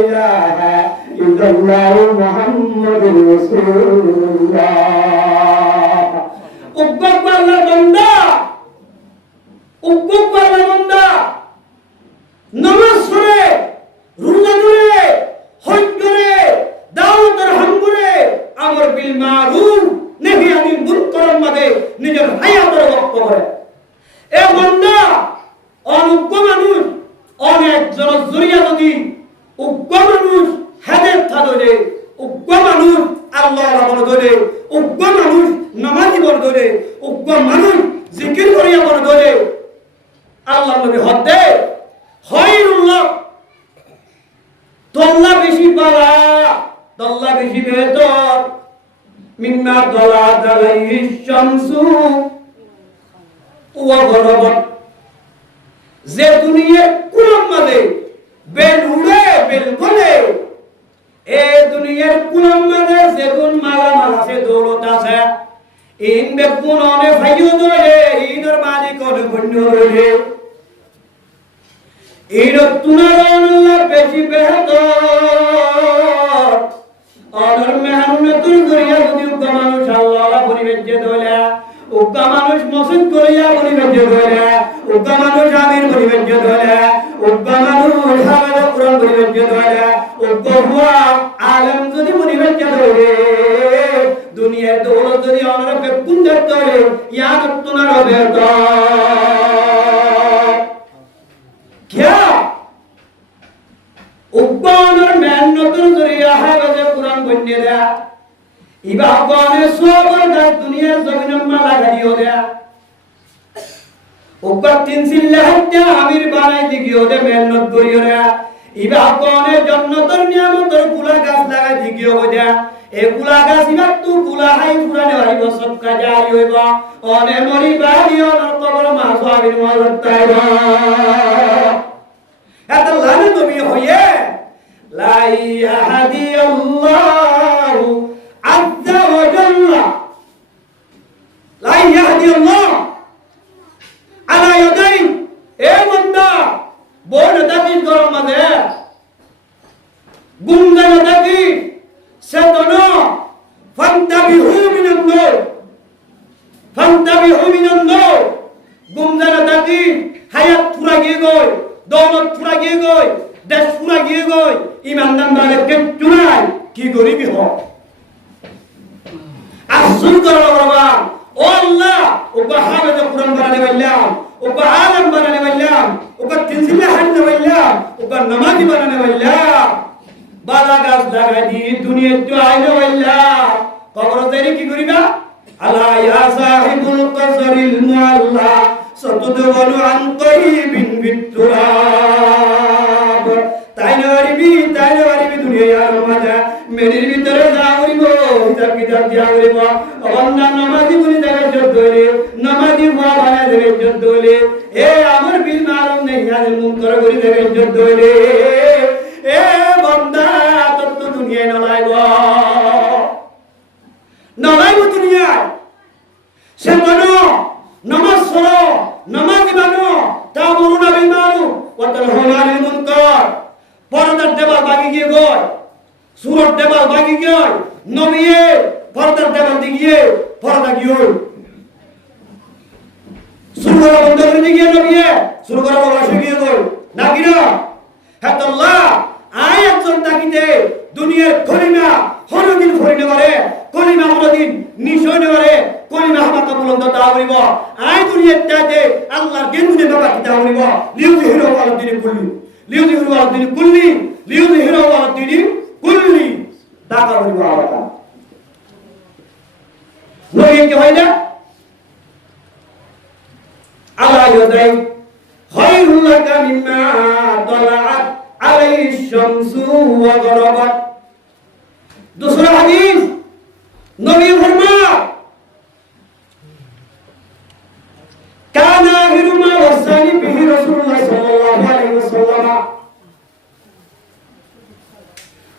ইলাহা ইল্লাল্লাহু মুহাম্মাদুর রাসূলুল্লাহ উগ্গবালা বান্দা নামাজ পড়ে রোজা ধরে হজ করে দাওয়াত রহম করে আমর বিল মারুফ নহি আনিল মুনকারের মধ্যে নিজের হায়াতের ওয়াক্ত করে এ বান্দা অনুজ্ঞ মানুষ অনেক জন জড়িয়া যদি উগ্র মানুষ হাদের ধরে উগ্র মানুষ আল্লাহর আমল ধরে উগ্র মানুষ নামাজি বল ধরে উগ্র মানুষ জিকির করিয়া বল ধরে আল্লাহ নবী হদে খায়রুল্লাহ দল্লা বেশি বালা দল্লা বেশি বেহতর মিম্মা দলাত আলাইহি শামসু ওয়া গরবত যে দুনিয়ার কুলম মাঝে বেল উড়ে বেল গলে এই দুনিয়ার কুলাম মাঝে যেগুন মালামাল আছে দৌলত আছে ইন বেগুন অনে ভাইও ধরে ইনর মালিক অনে বন্য ধরে ইন তুনার আল্লাহ বেশি বেহতর অনর মেহনতুর করিয়া যদি উগ্র মানুষ আল্লাহ পরিবেজ্য দইলা উগ্র মানুষ মসজিদ করিয়া পরিবেজ্য দইলা উগ্র মানুষ আমির পরিবেজ্য দইলা উগ্র মানুষ হাফেজ কোরআন পরিবেজ্য দইলা উগ্র হুয়া আলেম যদি পরিবেজ্য দইলে দুনিয়ার দৌলত যদি অনর বেগুন ধরে ইয়ান তুনার বেহতর क्या उब्बानर मेहनतुर जरिया हाफिज कुरान बनने दे इबा अफगाने सोबर दा दुनिया जमीन में लगा दियो दे उब्बा तीन सिल्ले हत्या आमिर बनाई दियो दे मेहनत करियो दे इबा अफगाने जन्नतर नियामतर कुला गाछ लगा दियो दे ए कुला गाछ इबा तू कुला हाई पुराने वाली बसत का जारी होइबा ओने मरि बादियो न कबर मा स्वाबिन मरत ताइबा এত লানে তুমি হইয়ে লা ইয়াহদি আল্লাহু আযজা ওয়া জাল্লা লা ইয়াহদি আল্লাহ আলা ইয়াদাই এ বান্দা বোন দাবি করো মাঝে গুমদান দাবি সেতনো ফান্তাবিহু মিনান নূর ফান্তাবিহু মিনান নূর গুমদান দাবি হায়াত পুরা গিয়ে গই दौलत पूरा गिए गई देश पूरा गिए गई ईमानदार वाले के चुनाय की गरीबी हो अफसोस करो बाबा ओ अल्लाह ऊपर हाफिज कुरान बनाने वाला ऊपर आलम बनाने वाला ऊपर तिनसिला हटने वाला ऊपर नमाजी बनाने वाला बाला गाछ लगा दी दुनिया जो आइने वाला कबर तेरी की गरीबा अला या साहिबुल कसरिल मुअल्ला सतुदवनु अन करीबिन बितुराब ताइनवरिबी दुनिया यार मादा मेरिर ভিতরে যাওরিব হিসাব কিতাব দিয়ারিব অবন্দা নামাজি বলি জায়গা জদ্দলে নামাজি হওয়া বানা দেবে জদ্দলে এ আমার বিল মালুম নেই আজ মুনকর করি দেবে জদ্দলে এ বান্দা তোর তো দুনিয়ায় নলাইব দুনিয়ায় সে বনো নামাজ পড়ো নামাজি বানো তামুরুনা বিল মারুফ ওয়া তানহাউনা আনিল মুনকার পর্দার দেওয়াল ভাঙি গিয়ে গয় সুরত দেওয়াল ভাঙি গিয়ে নবিয়ে পর্দার দেওয়াল দিয়ে পর্দা গিয়ে শুরু করা বন্ধ করে দিয়ে নবিয়ে শুরু করা বসে গিয়ে গয় নাকি না হ্যাঁ আল্লাহ আয়াত তাকিতে দুনিয়ার খলিমা হরদিন ফরিনে পারে কলিমা হরদিন নিশনে পারে কলিমা হামাতা বুলন্দ তা করিব আই দুনিয়ার তাতে আল্লাহর গেন্দুনে বাবা কিতা করিব লিউযহিরু আলাদ্দিন কুল্লি লিউযহিরু আলাদ্দিন কুল্লি লিউযহিরু আলাদ্দিন কুল্লি দাকা করিব আলাদা নয় কি হয় না আল্লাহ ইয়াদাই খায়রুল লাকা মিম্মা তালাআত আলাইহিশ শামসু ওয়া গরাবাত दूसरा हदीस नबी फरमाया काना आखिरु मा वसानी बिही रसूलुल्लाह सल्लल्लाहु अलैहि वसल्लम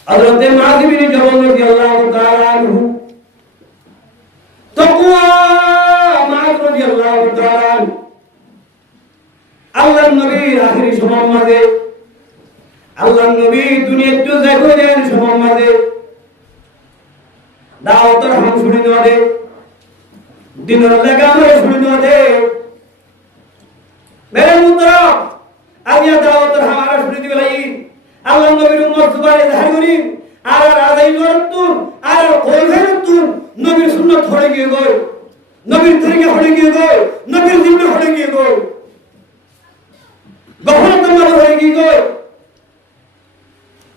हजरत मुआज़ बिन जबल रज़ियल्लाहु ताआला अन्हु तकवा मुआज़ रज़ियल्लाहु ताआला আল্লাহর নবী আখেরি সময় মাঝে আল্লাহর নবী দুনিয়াতে তো যাইবেন সময় মাঝে দাওয়াতের হাম শুনে দেওয়া দে দিনের লেগা আমরা শুনে দেওয়া দে মেরে মুহতারাম আলিয়া দাওয়াতের হাম আমরা শুনে দিবে লাই আল্লাহ নবীর উম্মত জুবারে জাহির করি আর আদাই করতুন আর কই ফেরতুন নবীর সুন্নাত হয়ে গিয়ে গয় নবীর তরিকা হয়ে গিয়ে গয় নবীর জিম্মা হয়ে গিয়ে গয় গফলত হয়ে গিয়ে গয়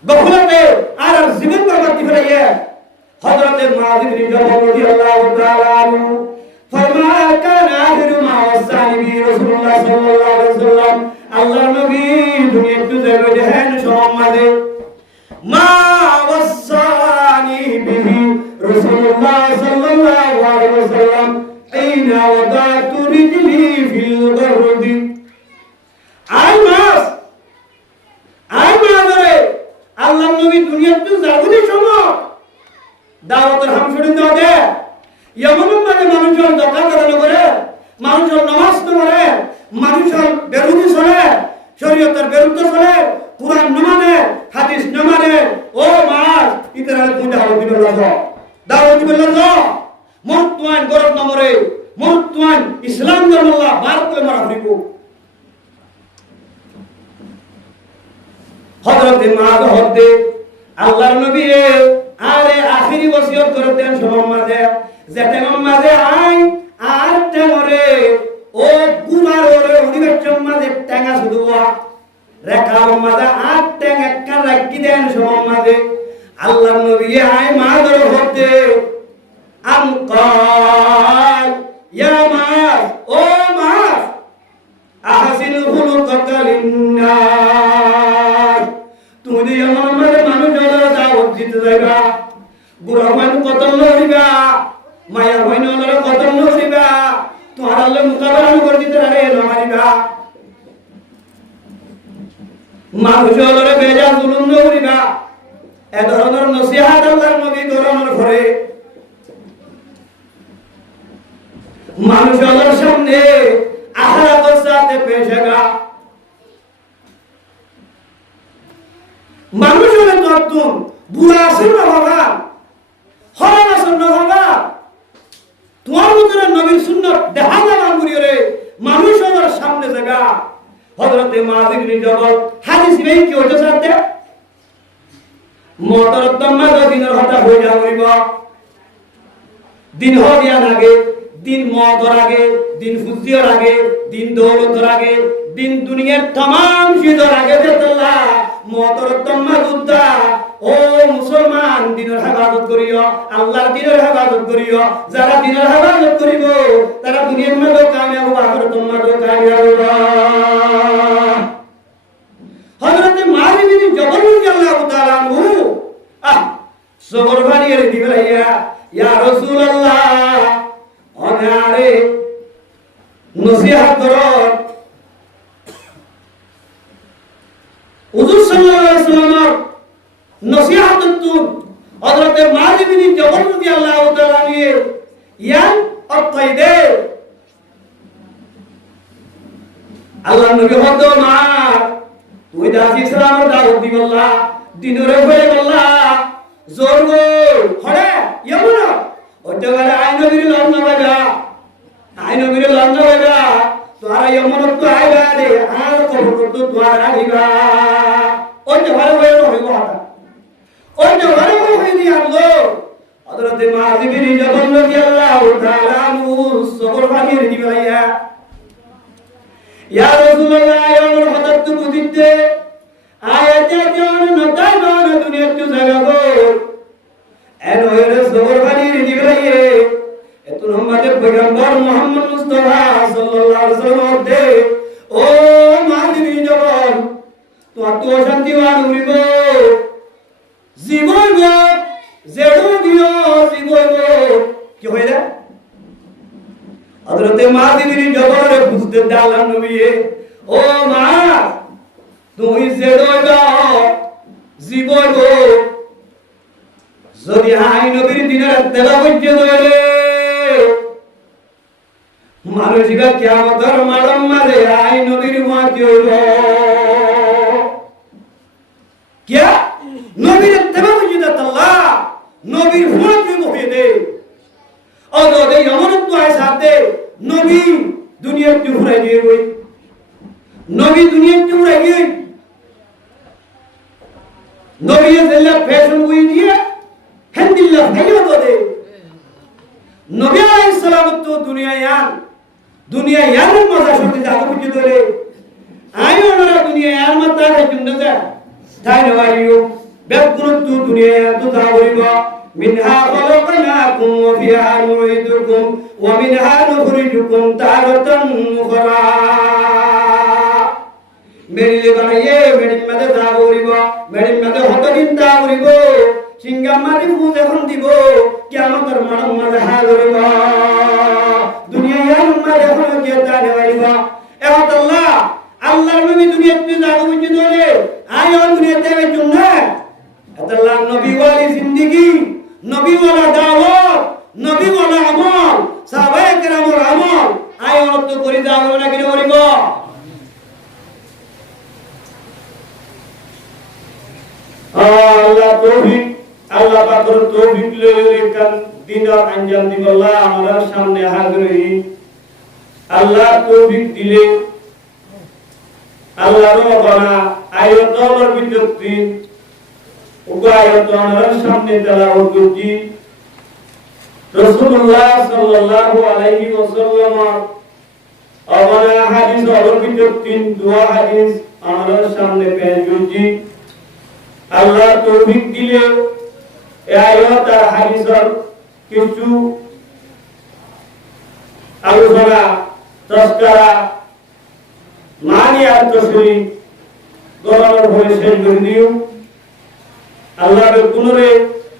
গফলতে আর জীবন বরবাদ ফেলাইয়া हज़रत मुआज़ बिन जबल रज़ियल्लाहु ताआला अन्हु फरमाया काना आखिरु मा वसानी बि रसूलुल्लाह सल्लल्लाहु अलैहि वसल्लम अल्लाह नबी दुनिया तो जगह जहान समादे मा वसानी बिहि रसूलुल्लाह सल्लल्लाहु अलैहि वसल्लम ऐना वदातु रिजली फिल गरद आई मास रे अल्लाह नबी दुनिया तो जगह দাওয়াতের হামশুরিন দাও দে এমন মানে মানুষজন দরকার করানো করে মানুষজন নামাজ পড়ে মানুষজন বেরুদি চলে শরীয়তের বিরুদ্ধে চলে কুরআন না মানে হাদিস না মানে ও মাস ইতরা তুমি দাওয়াত দিবেন মরতুয়ান গরব নম্বরে মরতুয়ান ইসলাম ধর্মাল্লাহ ভারত করে মারা হইব হযরত মাদ হদে আল্লাহর নবী আরে আখিরি ওসিয়ত করে দেন সবার মাঝে যেটা মাঝে আই আর তেমরে ও গুনার ওরে উনিবের মাঝে টাঙ্গা শুধু রেখার মাঝে আর ট্যাং একটা রাখি দেন সবার মাঝে আল্লাহর নবী আই মাদর হদে আমকাল ইয়া মাস ও মাস আহসিন খুলুকাকা লিন্নাস তুমি আমার মানুষের দাওয়াত দিতে যাইবা বুড়া হইন কত লইবা মায়া হইন ওনার কত লইবা তোমার আল্লাহ মুকাবিলা করে দিতে আরে মারিবা মানুষের বেজা জুলুম করিবা এ ধরনের নসিহত আল্লাহর নবী করানোর ঘরে মানুষের সামনে আখরাতের সাথে পেশাগা মানুষের তত্ত্ব বুড়া আসেন না বাবা হরান আসেন না বাবা তোমার মতন নবীর সুন্নাত দেখা যাবে গুরিরে মানুষের সামনে জায়গা হযরতে মুআয ইবনে জাবাল হাদিস নেই কি হতে সাথে মতরতম দিনের হতা হয়ে যাওয়াইব দিন হওয়ার আগে দিন মতর আগে দিন ফুজিয়ার আগে দিন দৌলতর আগে দিন দুনিয়ার तमाम সিদর আগে যেতলা মতরতম দুদা ও মুসলমান দিনের হেফাজত করিও আল্লাহর দিনের হেফাজত করিও যারা দিনের হেফাজত করিব তারা দুনিয়ার মধ্যে কামিয়াব হবে আখিরাতের মধ্যে কামিয়াব হবে হযরতে মুআয বিন জাবাল রাদিয়াল্লাহু তাআলা আনহু সবর বানিয়ে দিবেলাইয়া ইয়া রাসূলুল্লাহ অনারে নসিহত করো হুজুর সাল্লাল্লাহু আলাইহি ওয়াসাল্লাম নসিহত তো হযরতে মুআয বিন জাবাল রাদিয়াল্লাহু তাআলা নিয়ে ইয়ান অর্থাইদে আল্লাহ নবী হদ মা তুই দাস ইসলামের দাওয়াত দিবল্লা দিনরে হয়ে বললা জোরব হড়ে ইয়মনা ওটারে আই নবীর লন্না বাজা আই নবীর লন্না বাজা তোরা ইয়মন তো আইবা রে আর কবর তো তোরা দিবা ওটা ভালো হয়ে হইব হাতা ওটা ভালো হয়ে দি আল্লাহ হযরতে মুআয বিন জাবাল রাদিয়াল্লাহু তাআলা আনহু সবর বানিয়ে দিবাইয়া ইয়া রাসূলুল্লাহ আমার হঠাৎ তো বুঝিতে আয়াতে জন নতাই মান দুনিয়া তো জাগাবো এন হইরে সবর বানিয়ে দিবাইয়ে এত আমাদের পয়গম্বর মুহাম্মদ মুস্তাফা সাল্লাল্লাহু আলাইহি ওয়াসাল্লাম দে ও মুআয বিন জাবাল তো আত্ম শান্তিবান হইব জীবইব জেড়ো দিও জীবইব কি হইলা হযরতে মুআয বিন জাবাল বুঝতে দালান নবী ও মা তুই জেড়ো দাও জীবইব যদি আই নবীর দিনের তেলা বজ্জে দইলে মানুষিবা কিয়ামতের মারম মারে আই নবীর ওয়াতি হইল কিয়া নবীর তেলা বজ্জে দাল্লা নবীর ওয়াতি হইবে দে অদে এমন তো আই সাথে নবী দুনিয়ার টুকরাই দিয়ে গই নবী দুনিয়ার টুকরাই গই নবী জেলা ফ্যাশন উই দিয়ে হেন্দিল্লাহ ভাইও দে নবী আলাইহিস সালাম তো দুনিয়া ইয়ান মজা শুনতে যাবে বুঝি ধরে আইও না দুনিয়া ইয়ার মাথা শুনতে যা তাই নবাইও বেকুন তো দুনিয়া তো যাবরিব মিনহা খলাকনাকুম ওয়া ফিহা নুইদুকুম ওয়া মিনহা নুখরিজুকুম তারাতান উখরা মেরিলে বানাইয়ে মেরিন মাদে যাবরিব মেরিন মাদে হতদিন যাবরিব সিঙ্গাম মারি ফুজ এখন দিব কিয়ামতের মানব মাঝে হাজির হইব দুনিয়া ইয়ার মাঝে এখন জেতা দেওয়াইব এত আল্লাহর নবী দুনিয়াতে যাবো বুঝি ধরে আয় দুনিয়াতে আইছুন না এত নবী ওয়ালি জিন্দেগি নবী ওয়ালা দাওয়াত নবী ওয়ালা আমল সাহাবায়ে কেরামের আমল আই অনন্ত করি যাবে না কি করিব আল্লাহ তৌফিক আল্লাহ পাকের তৌফিক লইলে কান দিনের আঞ্জাম দিব আল্লাহ আমাদের সামনে হাজির আল্লাহ তৌফিক দিলে আল্লাহ রব্বানা আয়াতুল বিদ্যুতি উগায়াত আমাদের সামনে তেলাওয়াত করছি রাসূলুল্লাহ সাল্লাল্লাহু আলাইহি ওয়াসাল্লাম আমাদের হাদিস বিদ্যুতি দোয়া হাদিস আমাদের সামনে পেশ করছি আল্লাহ তৌফিক দিলে এই আয়াত আর হাদিসের কিছু আলোচনা তস্করা মানি আর তসরি গলার ভয়ে শেষ করে দিও আল্লাহর পুনরে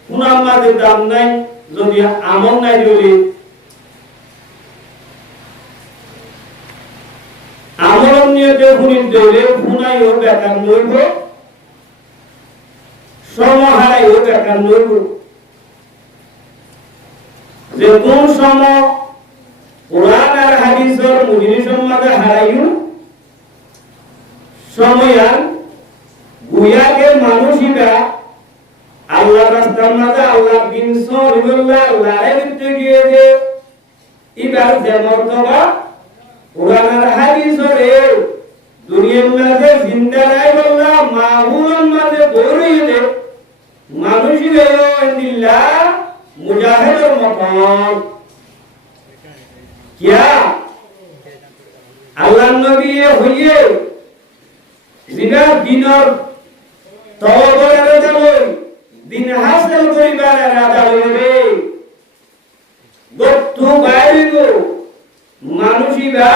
পুনামাদের দাম নাই যদি আমল নাই বলি আমল নিয়তে ফুনিত দিলে ফুনাইও বেকার নইব সমহারাইও বেকার নইব যে কোন সম কোরআন আর হাদিসের মুজিনিসের মাঝে হারাইও সময়ান গুয়াকে মানুষিরা আল্লাহ রাস্তার মাঝে আল্লাহ দিন সরিবল্লাহ আল্লাহরে বিতে গিয়ে যে ইবার যে মর্তবা কোরআন আর হাদিসের দুনিয়ার মাঝে জিন্দা নাই বললা মাহুলের মাঝে দৌড়িয়ে দে মানুষিরা ইল্লাহ মুজাহিদের মকাম क्या আল্লাহর নবী হইয়ে জিনা দিনর তওবারে যাবে দিন হাসিল করিবার রাজা হইবে গত্তু বাইরিগো মানুষিবা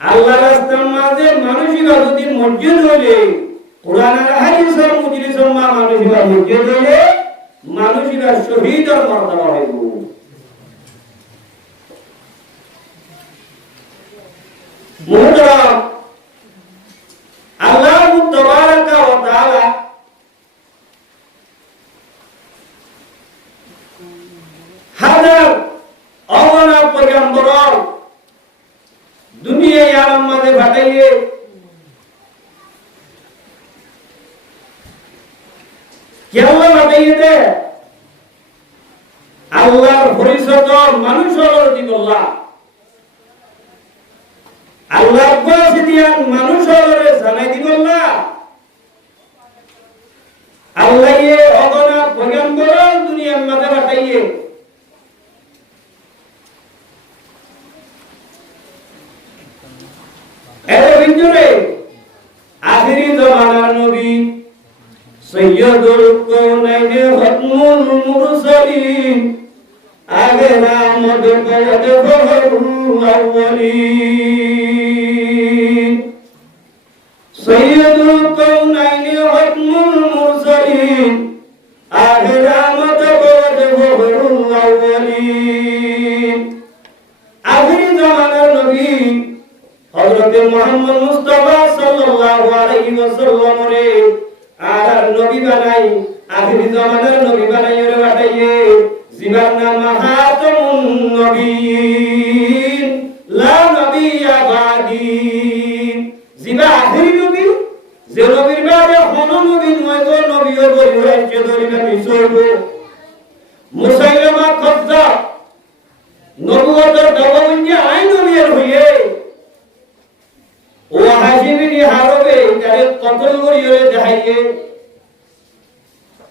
আল্লাহ রাস্তার মাঝে মানুষিবা যদি মসজিদ হইলে কোরআন আর হাদিসের মুজলিসের মানুষিবা মসজিদ হইলে মানুষিবা শহীদের মর্তবা হইব মুহতারাম আল্লাহ তাবারাকা ওয়া তাআলা হাজার অগণা পয়গম্বর দুনিয়ায় আলম মাঝে পাঠাইয়ে কেন পাঠাইয়ে দে আল্লাহর পরিচয় মানুষের দিবল্লাহ আল্লাহ কাছে দিয়া মানুষের জানাই দিবল্লাহ আল্লাহ এ অগণা পয়গম্বর দুনিয়ার মাঝে পাঠাইয়ে এর ভিতরে আখিরি জামানার নবী সৈয়দুল কাউনাইন হতমুল মুরসালিন আগে রামদ কওয়াদ ফহরুল আউয়ালিন সৈয়দুল কাউনাইন হতমুল মুরসালিন আগে রামদ কওয়াদ ফহরুল আউয়ালিন আখিরি জামানার নবী হযরত মুহাম্মদ মুস্তাফা সাল্লাল্লাহু আলাইহি ওয়াসাল্লাম রে আর নবী বানাই আখিরি জামানার নবী বানাইয়ে পাঠাইয়ে জিবার নাম হাতামুন নবীন লা নবিয়্যা বাদি জিবা আখিরি নবী যে নবীর বাদে কোন নবী নয় গো নবীও বলি হইছে ধরিনা মিশইব মুসাইলামা খাজ্জাব নবুয়তের দাওয়া নিয়ে আই নবীর হইয়ে ও হাসিবিনি হারবে তারে কতল করিয়ে দেখাইয়ে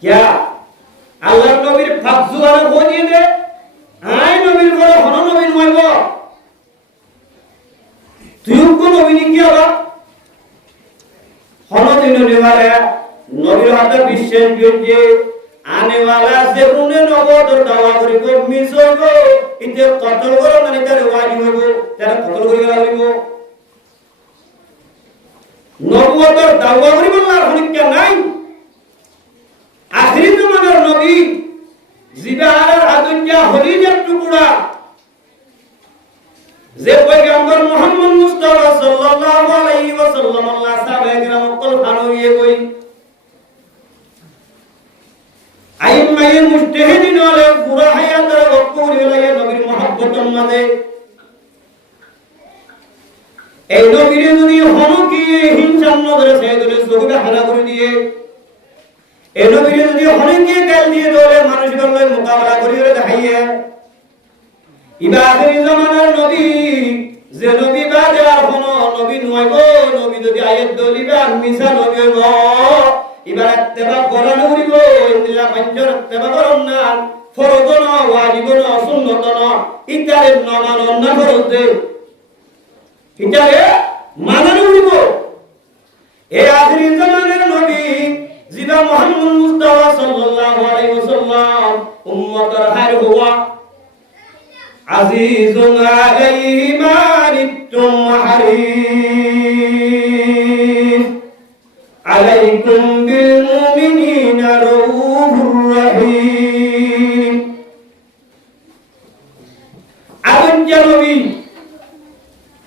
क्या আল্লাহর নবীর ফাজুয়ারে বনিয়ে দে আই নবীর বড় হন নবী নইব তুই কোন নবী নি কি হবে হন দিন নেওয়ারে নবীর হাতে বিশ্বাস দিয়ে আনে वाला সে রুনে নবদর দাওয়া করিব মিস হইব ইতে কতল করো মানে তারে ওয়াজি হইব তারে কতল করিবা হইব নবুয়তের দাওয়া করিব না হনিকা নাই আখিরি জামানার নবী জিবারের আদুনিয়া হলিদের টুকরা যে পয়গম্বর মুহাম্মদ মুস্তাফা সাল্লাল্লাহু আলাইহি ওয়াসাল্লাম আল্লাহ সাহাবায়ে কেরাম কল ফানুয়ে কই আইম্মা মাইয়ে মুজতাহিদিন হলে পুরা হায়াতের ওয়াক্ফ করে লাগে নবীর মহব্বতের মাঝে। এই নবীর যদি হনকি হিংসার নজরে সেদুলে চোখে হানা করে দিয়ে, এই নবীর যদি হনকি গাল দিয়ে দলে মানুষের লয় মোকাবেলা করিয়ে দেখাইয়ে, ইবা আখিরি জামানার নবী যে নবী বাদে আর কোনো নবী নয় গো, নবী যদি আয়াত দলিবা মিছা নবী হইব, ইবার ইত্তেবা করানো করিব, ইল্লা পাঞ্জর ইত্তেবা করন না, ফরজ না, ওয়াজিব না, সুন্নত না, ইত্যাদি না মানন না ফরজ দে, ইত্যাদি মানানো করিব। এই আখিরি জামানার নবী জিবা মুহাম্মদ মুস্তাফা সাল্লাল্লাহু আলাইহি ওয়াসাল্লাম উম্মতের হার হওয়া আজিজুন আলাইহি মা আনিতুম হারিস আলাইকুম বিল মুমিনিনা রাউফুর রহিম। আগুন নবী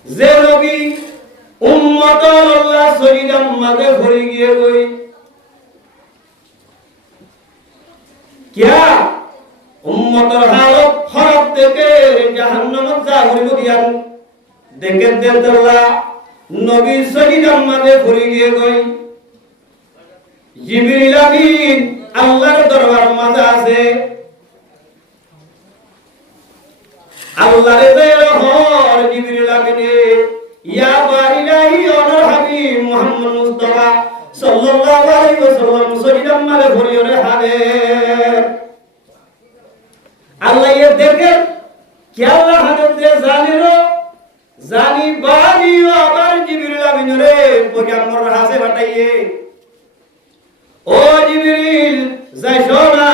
যে নবী উম্মতের আল্লাহ শরীরের মাঝে ভরে গিয়ে গই কিয়া উম্মতের হালত খারাপ থেকে জাহান্নামে যা হইব দিয়ান দেখে দেল্লাহ নবী শরীরের মাঝে ভরে গিয়ে গই জিবরিল আমিন আল্লাহর দরবার মাঝে আছে। আল্লাহর দরবার জিবরিল আমিনে ইয়া বারিলাহি ওয়ার হাবিব মুহাম্মদ মুস্তাফা সাল্লাল্লাহু আলাইহি ওয়াসাল্লাম শরীরের মাঝে ভরে রে হাবে আল্লাহ ये देखे क्या अल्लाह हजरत जानिरो जानी बारी आबार जिब्रील आमीन रे पैगंबर हासे बताइए ओ जिब्रील जाइशोना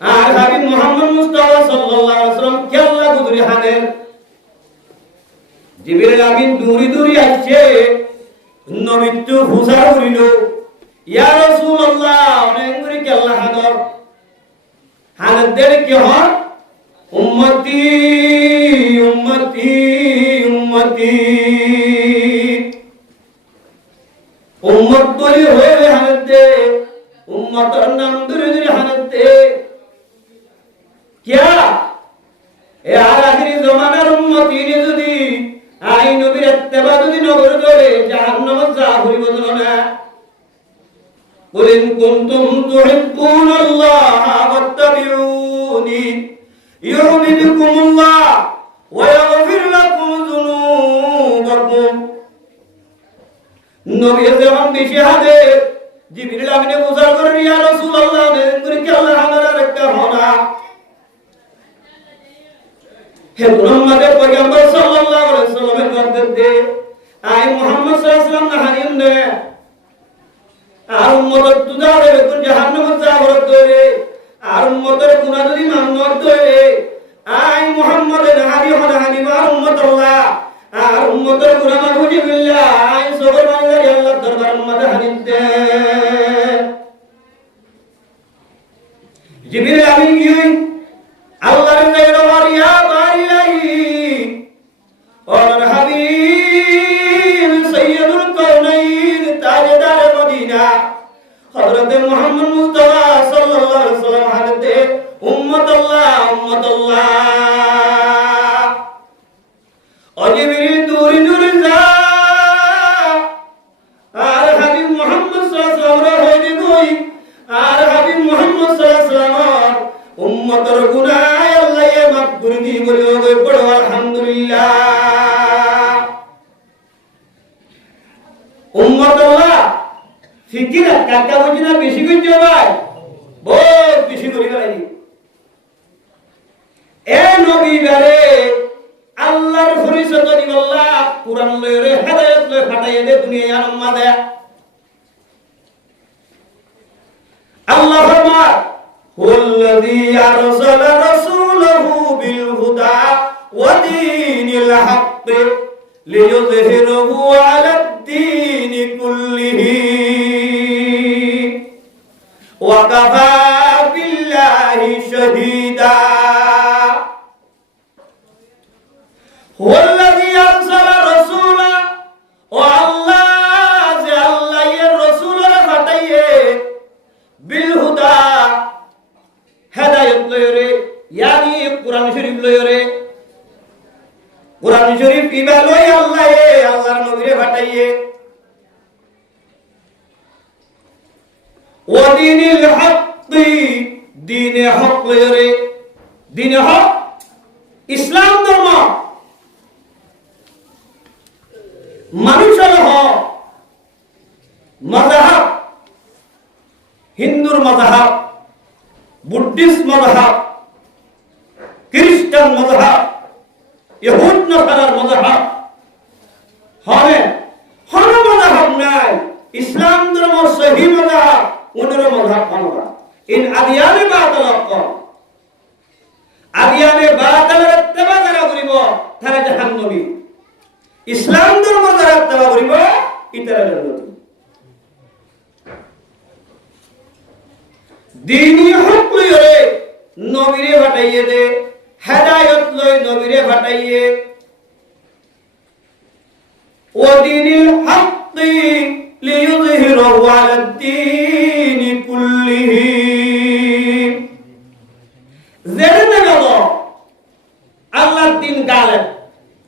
আর হাবিব মুহাম্মদ মুস্তাফা সাল্লাল্লাহু আলাইহি ওয়াসাল্লাম क्या अल्लाह গুদরি হানে জিব্রিল আমিন দূরি দূরি আসছে নবী তো ফুসা করিল ইয়া রাসূলুল্লাহ অনেক করে क्या अल्लाহ হাদর হালত দেরে কি হয় উম্মতি উম্মতি উম্মতি উম্মত বলি হয়ে হালত দে উম্মতের নাম ধরে ধরে হালত দে क्या এ আর আখিরি জামানার উম্মতি নে যদি আই নবীর ইত্তেবা যদি নগর করে জাহান্নামে যা হইব না। قل إن كنتم تحبون الله فاتبعوني يحببكم الله ويغفر لكم ذنوبكم। নবী যখন বিশহাদে জিবরিল আমিনে বুঝার করে ইয়া রাসূলুল্লাহ নে করে কি আল্লাহ আমাদের একটা হনা হে মুহাম্মদের পয়গম্বর সাল্লাল্লাহু আলাইহি ওয়াসাল্লামের গর্দে দে আই মুহাম্মদ সাল্লাল্লাহু আলাইহি ওয়াসাল্লাম না হারিন দে আর উম্মতের তুদারে কোন জাহান্নামে যাওয়ার দরে আর উম্মতের গুনাহ যদি মানবার দরে আই মুহাম্মদের হারি হনা হানি আর উম্মত আল্লাহ আর উম্মতের গুনাহ মাফ হয়ে বিল্লাহ আই সবার মানলে আল্লাহর দরবারে উম্মতে হানিতে জিবরিল আমিন কি আল্লাহর দরবার ইয়া বারিলাহি ওর হাবিব সাইয়্যিদুল কাউনাইন তাজদার মদিনা হযরত মুহাম্মদ মুস্তাফা সাল্লাল্লাহু আলাইহি ওয়াসাল্লাম হালতে উম্মত আল্লাহ অজিবরিল দূরি দূরি যা আর হাবিব মুহাম্মদ সাল্লাল্লাহু আলাইহি ওয়াসাল্লাম হইতে কই আর হাবিব মুহাম্মদ সাল্লাল্লাহু আলাইহি ওয়াসাল্লাম উম্মতের গুনাহ আল্লাহ মাফ করে দি বলে কই পড়ো আলহামদুলিল্লাহ। উম্মত আল্লাহ ফিকির কাকা বুঝিনা বেশি কইছো ভাই বহুত বেশি করি ভাই এ নবী বারে আল্লাহর ফরিসত দিবাল্লাহ কুরআন লয়ে হেদায়েত লয়ে ফাটাইয়ে দে দুনিয়ার মাঝে আল্লাহ ফরমায় হুল্লাযী আরসালা রাসূলাহু বিল হুদা ওয়া দীনিল হক লিইয়ুযহিরাহু আলাদ দীনি কুল্লিহি ওয়া কাফা বিল্লাহি শাহীদা। হুল্লাযী আরসালা রাসূলা ও আল্লাহ যে আল্লাহ এর রাসূলরা পাঠাইয়ে বিল হুদা লয়রে ইয়ানি কোরআন শরীফ লয়রে কোরআন শরীফ ইবা লই আল্লাহর নবীরে পাঠাইয়ে ওয়া দীনিল হক দ্বীনে হক লয়রে দ্বীনে হক ইসলাম ধর্ম মানুষের হক মাযহাব হিন্দুর মাযহাব বুদ্ধিস্ট মাযহাব খ্রিস্টান মাযহাব ইহুদ নাসারার মাযহাব হবে হলো মাযহাব নাই ইসলাম ধর্ম সহি মাযহাব ওনার মাযহাব মানবা ইন আদিয়ানে বাতালাক আদিয়ানে বাতালের ইত্তেবা যারা করিব তারা জাহান্নামী ইসলাম ধর্ম যারা ইত্তেবা করিব ইতারা জান্নাতি দ্বীনি হক লইরে নবীরে পাঠাইয়ে দে হেদায়েত লই নবীরে পাঠাইয়ে ওয়া দীনিল হক লিইয়ুযহিরাহু আলাদ দীনি কুল্লিহি জেনে গেল আল্লাহর দিন গালেব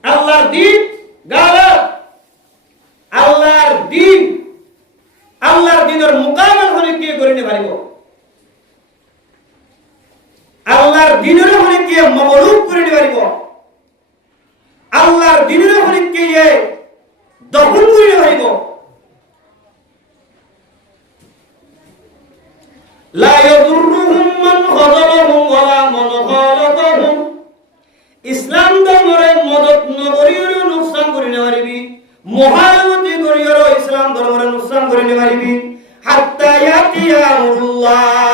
আল্লাহর দিন গালেব আল্লাহর দিনের মোকাবেলা করে কি করে নিতে পারিব আল্লাহর দিনের হলে কি মগলুব করে নিতে পারিব আল্লাহর দিনের হলে কি দখল করে নিতে পারিব লা ইয়াদুরুহুম মান খাযালাহুম ওয়ালা মান খালাতাহুম ইসলাম ধর্মরে মদত নগরীর নুকসান করে নিতে পারিবি মহায়তি করিয়র ইসলাম ধর্মরে নুকসান করে নিতে পারিবি হাত্তা ইয়াতিয়া আমরুল্লাহ